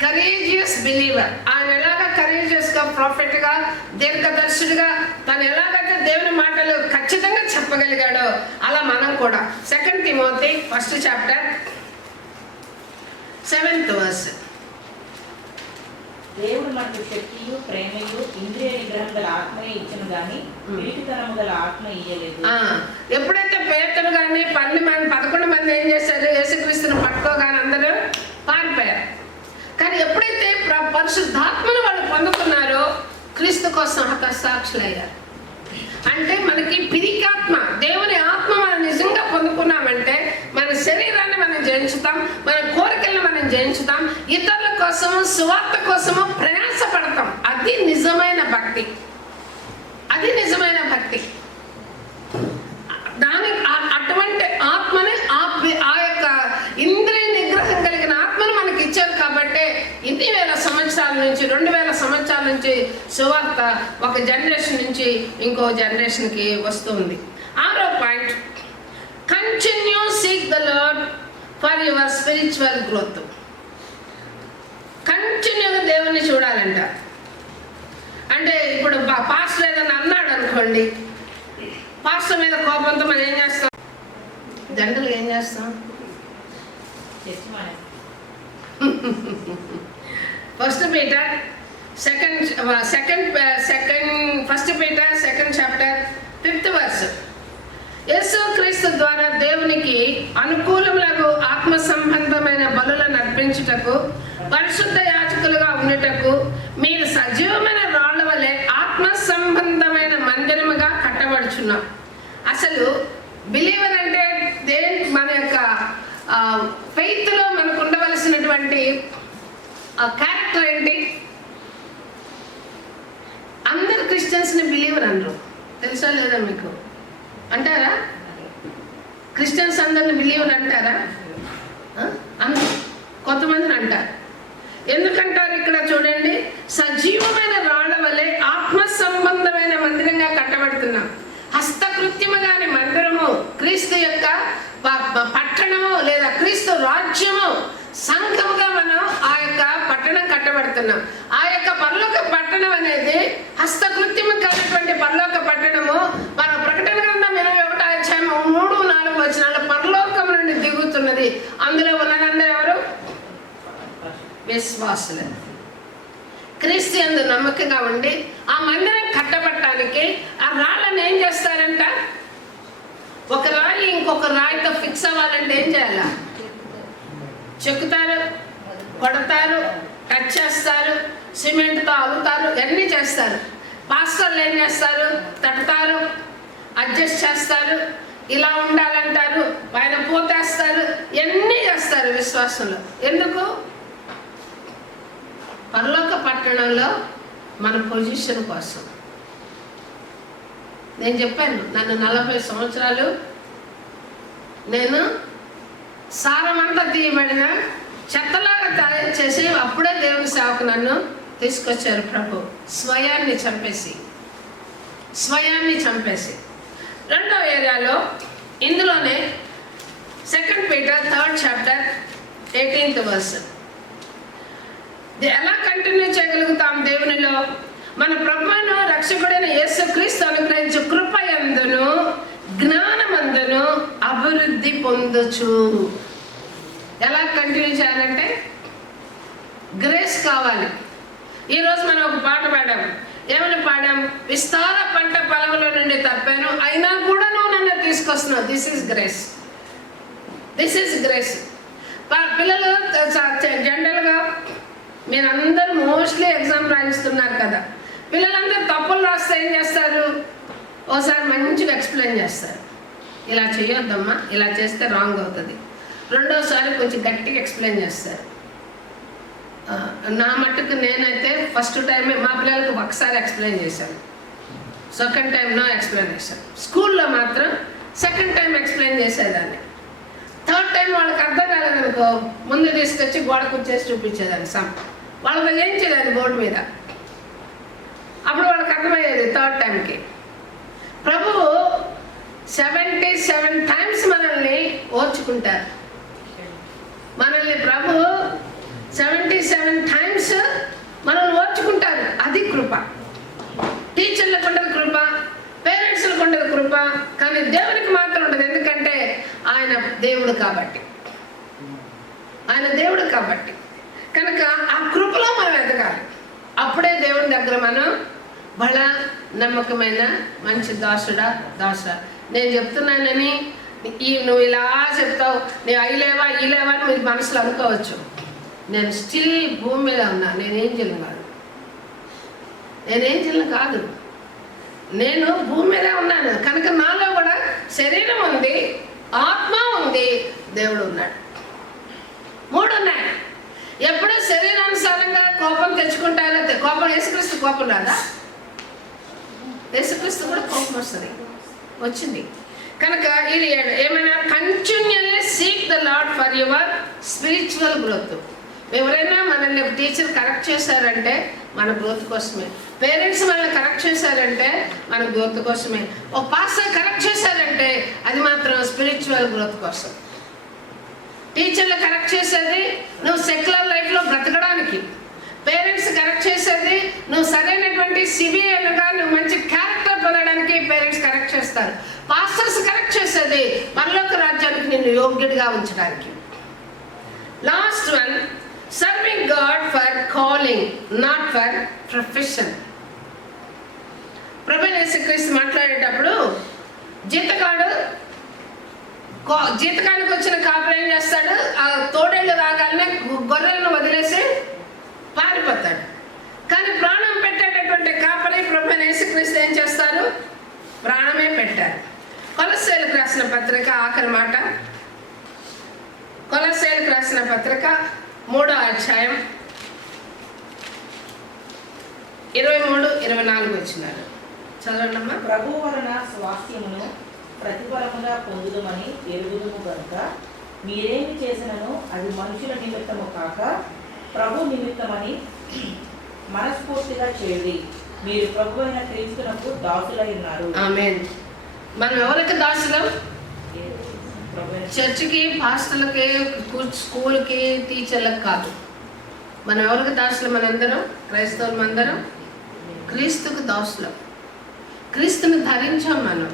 courageous believer. ఆయన ఎలాగా కరేజియస్గా, ప్రాఫిట్గా, దీర్ఘదర్శుడిగా తను ఎలాగైతే దేవుని మాటలు ఖచ్చితంగా చెప్పగలిగాడో అలా మనం కూడా. 2 Timothy 1st chapter 7th verse. దేవుడు మనకు శక్తియు, ప్రేమయు, ఇంద్రియ నిగ్రహం గల ఆత్మయే ఇచ్చిన గాని పిరికితనము గల ఆత్మ ఇయ్యలేదు. ఎప్పుడైతే పేతురు కానీ 11 మంది ఏం చేశారు, యేసుక్రీస్తుని పట్టుకోగానే అందరూ పారిపోయారు. కానీ ఎప్పుడైతే పరిశుద్ధాత్మను వాళ్ళు పొందుకున్నారో క్రీస్తు కోసం హతసాక్షులయ్యారు. అంటే మనకి పిరికాత్మ, దేవుని ఆత్మ మనం నిజంగా పొందుకున్నామంటే మన శరీరాన్ని మనం జయించుతాం, మన కోరికలను మనం జయించుతాం, ఇతరుల కోసము, సువార్త కోసము ప్రయాసపడతాం. అది నిజమైన భక్తి. దానికి అటువంటి ఆత్మని ఆ యొక్క ఇంద్రియ నిగ్రహం కలిగిన ఆత్మను మనకి ఇచ్చారు. కాబట్టి 2000 సంవత్సరాల నుంచి సువార్త ఒక జనరేషన్ నుంచి ఇంకో జనరేషన్కి వస్తుంది. 6వ point, continue seek the lord for your spiritual growth. కంటిన్యూగా దేవుణ్ణి చూడాలంట. అంటే ఇప్పుడు పాస్టర్ ఏదైనా అన్నాడు అనుకోండి, పాస్టర్ మీద కోపంతో మనం ఏం చేస్తాం? జనరల్గా ఏం చేస్తాం? First Peter 2nd chapter 5th verse. యేసు క్రీస్తు ద్వారా దేవునికి అనుకూలములకు ఆత్మ సంబంధమైన బలులను అర్పించుటకు, పరిశుద్ధ యాజకులుగా ఉండుటకు మీరు సజీవమైన రాళ్ల వలె ఆత్మ సంబంధమైన మందిరముగా కట్టబడుచున్నాం. అసలు బిలీవర్ అంటే మన యొక్క ఫెయిత్లో మనకు ఉండవలసినటువంటి క్యారెక్టర్ ఏంటి? అందరు క్రిస్టియన్స్ని బిలీవర్ అనరు, తెలుసా లేదా మీకు? అంటారా? క్రిస్టియన్స్ అందరిని బిలీవర్ అంటారా? కొంతమందిని అంటారు. ఎందుకంటారు? ఇక్కడ చూడండి, సజీవమైన రాళ్ల వలె ఆత్మ సంబంధమైన మందిరంగా కట్టబడుతున్నాం. హస్తకృత్యము కాని మందిరము, క్రీస్తు యొక్క పట్టణము లేదా క్రీస్తు రాజ్యము, సంఘముగా మనం ఆ యొక్క పట్టణం కట్టబడుతున్నాం. ఆ యొక్క పరలోక పట్టణం అనేది హస్తకృత్యము కానటువంటి పరలోక పట్టణము. మన ప్రకటన గ్రంథం 21వ అధ్యాయం 3-4 వచనాలు పరలోకం నుండి దిగుతున్నది. అందులో ఉన్నదందరూ ఎవరు? విశ్వాసులు. క్రీస్తు యందు నమ్మకంగా ఉండి ఆ మందిరం కట్టబట్టడానికి ఆ రాళ్ళని ఏం చేస్తారంట? ఒక రాయి ఇంకొక రాయితో ఫిక్స్ అవ్వాలంటే ఏం చేయాల? చెక్కుతారు, కొడతారు, టచ్ చేస్తారు, సిమెంట్తో అలుతారు, అన్నీ చేస్తారు. పాస్టర్లు ఏం చేస్తారు? తట్టుతారు, అడ్జస్ట్ చేస్తారు, ఇలా ఉండాలంటారు, పైన పోతేస్తారు, ఎన్ని చేస్తారు విశ్వాసంలో. ఎందుకు? పరలోక పట్టణంలో మన పొజిషన్ కోసం. నేను చెప్పాను, నన్ను 40 సంవత్సరాలు నేను సారమంతా తీయబడిన చెత్తలాగా తయారు చేసి అప్పుడే దేవుని సేవకు నన్ను తీసుకొచ్చారు ప్రభు. స్వయాన్ని చంపేసి. రెండవ ఏరియాలో ఇందులోనే 2 Peter 3rd chapter 18th verse. ఎలా కంటిన్యూ చేయగలుగుతాం దేవునిలో? మన ప్రభువును రక్షకుడైన యేసుక్రీస్తు అనుగ్రహించు కృపయందును జ్ఞానమందును అభివృద్ధి పొందొచ్చు. ఎలా కంటిన్యూ చేయాలంటే గ్రేస్ కావాలి. ఈరోజు మనం ఒక పాట పాడాం. ఏమని పాడాం? విస్తార పంట పొలంలో నుండి తప్పాను, అయినా కూడా నువ్వు నన్ను తీసుకొస్తున్నావు. This is grace. This is grace. పిల్లలు జనరల్గా మీరందరూ మోస్ట్లీ ఎగ్జామ్ రాయిస్తున్నారు కదా, పిల్లలందరూ తప్పులు రాస్తే ఏం చేస్తారు? ఓసారి మంచిగా ఎక్స్ప్లెయిన్ చేస్తారు, ఇలా చేయొద్దమ్మా, ఇలా చేస్తే రాంగ్ అవుతుంది. రెండోసారి కొంచెం గట్టిగా ఎక్స్ప్లెయిన్ చేస్తారు. నా మట్టుకు నేనైతే ఫస్ట్ టైమే మా పిల్లలకు ఒకసారి ఎక్స్ప్లెయిన్ చేశాను, సెకండ్ టైం నో ఎక్స్ప్లెనేషన్. స్కూల్లో మాత్రం సెకండ్ టైం ఎక్స్ప్లెయిన్ చేసేదాన్ని. థర్డ్ టైం వాళ్ళకి అర్థం కాలేదనుకో ముందు తీసుకొచ్చి గోడ కూర్చేసి చూపించేదాన్ని. వాళ్ళకి వేయించేదాన్ని బోర్డు మీద, అప్పుడు వాళ్ళకి అర్థమయ్యేది థర్డ్ టైంకి. ప్రభువు 77 టైమ్స్ మనల్ని ఓర్చుకుంటారు. మనల్ని ప్రభువు 77 టైమ్స్ మనల్ని ఓర్చుకుంటారు. అది కృప. టీచర్లకు ఉండదు కృప, పేరెంట్స్లకు ఉండదు కృప, కానీ దేవునికి మాత్రం ఉండదు. ఎందుకంటే ఆయన దేవుడు కాబట్టి, ఆయన దేవుడు కాబట్టి. కనుక ఆ కృపలో మనం ఎదగాలి. అప్పుడే దేవుని దగ్గర మనం బల నమ్మకమైన మంచి దాసుడా దాస. నేను చెప్తున్నానని నువ్వు ఇలా చెప్తావు, నువ్వు అయ్యలేవా ఇయ్యలేవా అని మీరు మనసులో అనుకోవచ్చు. నేను స్టిల్ భూమి మీద ఉన్నా, నేనేం కాదు, కాదు, నేను భూమి మీదే ఉన్నాను. కనుక నాలో కూడా శరీరం ఉంది, ఆత్మ ఉంది, దేవుడు ఉన్నాడు. 3 ఉన్నాయి. ఎప్పుడూ శరీరానుసారంగా కోపం తెచ్చుకుంటారో, కోపం యేసుక్రీస్తు కోపం రాదా? యేసుక్రీస్తు కూడా కోపం వచ్చింది. కనుక ఇది ఏమైనా continually seek the lord for your spiritual growth. ఎవరైనా మనల్ని టీచర్ కరెక్ట్ చేశారంటే మన గ్రోత్ కోసమే, పేరెంట్స్ మనల్ని కరెక్ట్ చేశారంటే మన గ్రోత్ కోసమే, ఒక పాస్టర్ కరెక్ట్ చేశారంటే అది మాత్రం స్పిరిచువల్ గ్రోత్ కోసం. టీచర్లు కరెక్ట్ చేసేది నువ్వు సెక్యులర్ లైఫ్లో బ్రతకడానికి, పేరెంట్స్ కరెక్ట్ చేసేది నువ్వు సరైనటువంటి సివియర్గా నువ్వు మంచి క్యారెక్టర్ పొందడానికి పేరెంట్స్ కరెక్ట్ చేస్తారు. పాస్టర్స్ కరెక్ట్ చేసేది పరలోక రాజ్యానికి నిన్ను యోగ్యుడిగా ఉంచడానికి. Last one, serving God for calling, not for profession. ప్రభువైన యేసుక్రీస్తు మాట్లాడేటప్పుడు జీతకానికి వచ్చిన కాపరి ఏం చేస్తాడు? ఆ తోడేళ్ళు రాగానే గొర్రెలను వదిలేసి పారిపోతాడు. కానీ ప్రాణం పెట్టేటటువంటి కాపరి ప్రభువైన యేసుక్రీస్తు ఏం చేస్తారు? ప్రాణమే పెట్టారు. కొలస్సీయులకు రాసిన పత్రిక ఆఖరి మాట, కొలస్సీయులకు రాసిన పత్రిక 3వ అధ్యాయం 23-24 వచ్చినారు. చదవండమ్మా. ప్రభు వలన స్వాస్థ్యమును ప్రతిఫలముగా పొందుదమని ఎరుగుదుము కనుక మీరేమి చేసినను అది మనుషుల నిమిత్తము కాక ప్రభు నిమిత్తమని మనస్ఫూర్తిగా చేయండి. మీరు ప్రభు అయిన క్రీస్తునకు దాసులై ఉన్నారు. ఆమేన్. మనం ఎవరికి దాసులం? చర్చికి, పాస్టర్లకి, స్కూల్కి, టీచర్లకు కాదు. మనం ఎవరికి దాసులం? మనందరం క్రైస్తవులం, అందరం క్రీస్తుకు దాసులం. క్రీస్తుని ధరించాం. మనం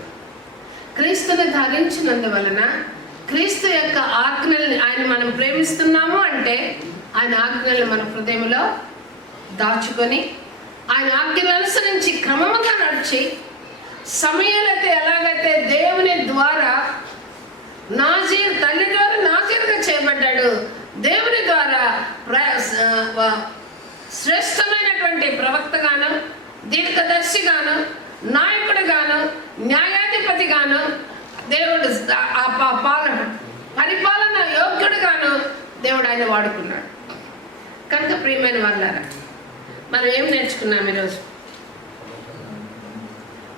క్రీస్తుని ధరించినందువలన క్రీస్తు యొక్క ఆజ్ఞల్ని మనం ప్రేమిస్తున్నాము అంటే ఆయన ఆజ్ఞల్ని మన హృదయంలో దాచుకొని ఆయన ఆజ్ఞలు అనుసరించి క్రమముగా నడిచి, సమయాలైతే ఎలాగైతే దేవుని ద్వారా తల్లి ద్వారా నాజీరుగా చేయబడ్డాడు, దేవుని ద్వారా శ్రేష్టమైనటువంటి ప్రవక్తగాను, దీర్ఘదర్శిగాను, నాయకుడిగాను, న్యాయాధిపతిగాను, దేవుడు పరిపాలన యోగ్యుడిగాను దేవుడు ఆయన వాడుకున్నాడు. కనుక ప్రియమైన వాళ్ళారా, మనం ఏం నేర్చుకున్నాం ఈరోజు?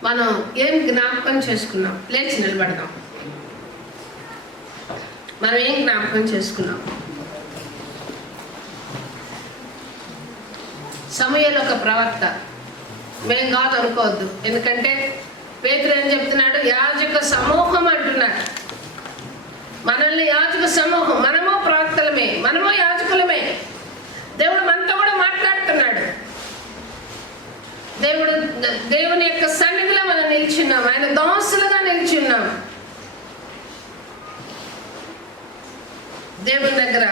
మనం ఏం జ్ఞాపకం చేసుకున్నాం? లేచి నిలబడదాం. మనం ఏం జ్ఞాపకం చేసుకున్నాం? సమూయేలు ఒక ప్రవక్త, మేం కాదు అనుకోవద్దు. ఎందుకంటే పేతురు ఏం చెప్తున్నాడు? యాజక సమూహం అంటున్నాడు. మనల్ని యాజక సమూహం, మనము ప్రవక్తలమే, మనము యాజకులమే. దేవుడు మనతో కూడా మాట్లాడుతున్నాడు. దేవుని యొక్క సన్నిధిలో మనం నిలిచున్నాం, ఆయన దాసులుగా నిలిచున్నాం. దేవుని దగ్గర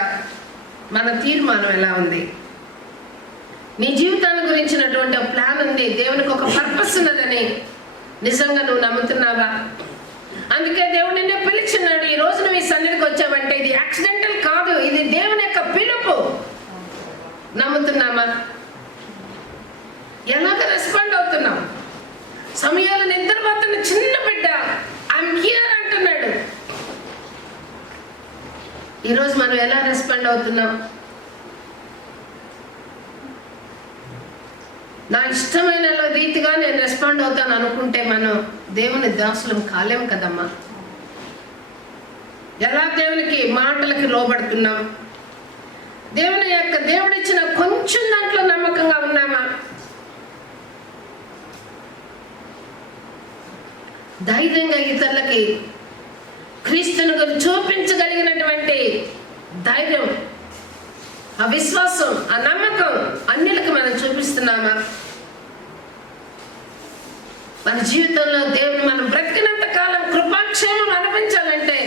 మన తీర్మానం ఎలా ఉంది? నీ జీవితాన్ని గురించినటువంటి ఒక ప్లాన్ ఉంది, దేవునికి ఒక పర్పస్ ఉన్నదని నిజంగా నువ్వు నమ్ముతున్నావా? అందుకే దేవుడు నిన్ను పిలిచినాడు. ఈ రోజు నువ్వు ఈ సన్నిధికి వచ్చావంటే ఇది యాక్సిడెంటల్ కాదు, ఇది దేవుని యొక్క పిలుపు. నమ్ముతున్నామా? ఎలాగ రెస్పాండ్ అవుతున్నాం? సమయాలు నిద్రపోతున్న చిన్న బిడ్డ ఐఎమ్ హియర్ అంటున్నాడు. ఈరోజు మనం ఎలా రెస్పాండ్ అవుతున్నాం? నా ఇష్టమైన రీతిగా నేను రెస్పాండ్ అవుతాను అనుకుంటే మనం దేవుని దాసులం కాలేం కదమ్మా. ఎలా దేవునికి మాటలకి లోబడుతున్నాం? దేవుడిచ్చిన కొంచెం దాంట్లో నమ్మకంగా ఉన్నామా? ధైర్యంగా ఇతరులకి క్రీస్తుని గురించి చూపించగలిగినటువంటి ధైర్యం, ఆ విశ్వాసం, ఆ నమ్మకం అన్నిటికి మనం చూపిస్తున్నామా? మన జీవితంలో దేవుని మనం బ్రతికినంత కాలం కృపాక్షేమం అనిపించాలంటే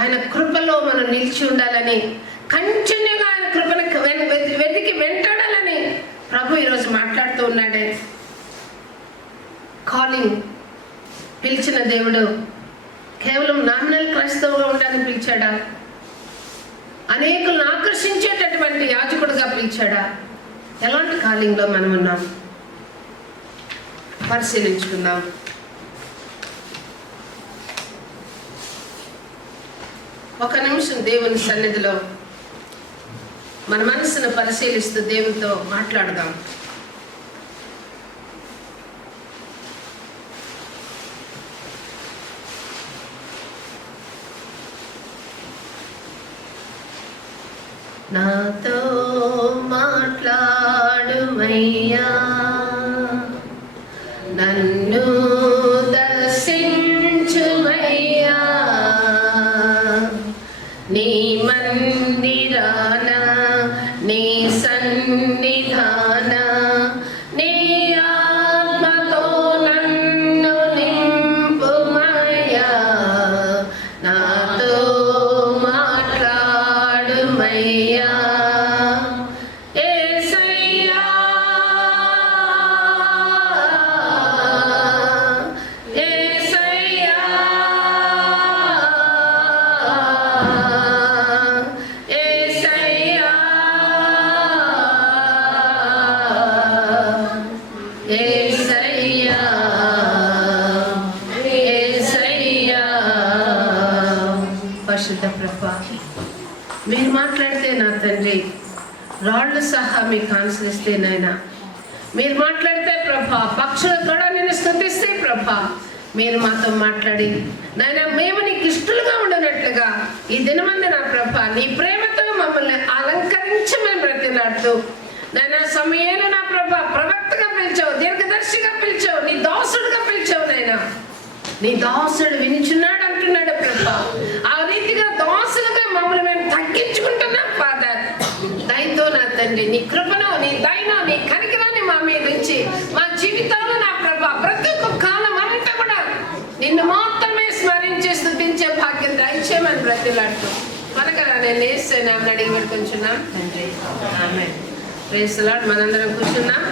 ఆయన కృపలో మనం నిలిచి ఉండాలని, కంటిన్యూగా ఆయన కృపను వెతికి వెంటాడాలని ప్రభు ఈరోజు మాట్లాడుతూ ఉన్నాడే. కాలింగ్, పిలిచిన దేవుడు కేవలం నామినల్ క్రైస్తవుగా ఉండాలని పిలిచాడా? అనేకులను ఆకర్షించేటటువంటి యాజకుడుగా పిలిచాడా? ఎలాంటి కాలింగ్లో మనం ఉన్నాం పరిశీలించుకుందాం. ఒక నిమిషం దేవుని సన్నిధిలో మన మనసును పరిశీలిస్తూ దేవునితో మాట్లాడదాం. నాతో మాట్లాడుమయ్యా, నన్ను దర్శించుమయ్యా, నీ మందిరాన, నీ సన్నిధాన, నీ ఆత్మతో నన్ను నింపుమయ్యా, నాతో మాట్లాడుమయ్యా. మీరు మాట్లాడితే నా తండ్రి రాళ్ళు సహా మీకు ఆన్సరిస్తే నాయన, మీరు మాట్లాడితే ప్రభా పక్షులు కూడా నేను స్తుతిస్తే ప్రభా, మీరు మాతో మాట్లాడి నాయన మేము నీకు ఇష్టలుగా ఉండనట్లుగా ఈ దినమంది నా ప్రభా నీ ప్రేమతో మమ్మల్ని అలంకరించి మేము బ్రతిలాడుతూ నాయన సమయాలు నా ప్రభా ప్రవక్తగా పిలిచావు, దీర్ఘదర్శిగా పిలిచావు, నీ దాసుడుగా పిలిచావు నాయన. నీ దాసుడు వినిచున్నాడు అంటున్నాడు ప్రభా. ఆ రీతిగా దాసులుగా మమ్మల్ని మేము తగ్గించుకుంటున్నాం ఫాదర్. దయతో నా తండ్రి నీ కృపను, నీ దయను, నీ కనికరాన్ని మా మీద నుంచి మా జీవితాలు నా ప్రభా ప్రతి ఒక్క కాలం అంతా కూడా నిన్ను మాత్రమే స్మరించి స్తుతించే భాగ్యం దయచేయమని బ్రతిలాడుతూ మనకరా నేను వేస్తున్నాను అడిగి పెట్టుకుంటున్నాం తండ్రి. ఆమేన్. Praise the lord. మనందరం కూర్చున్నాం.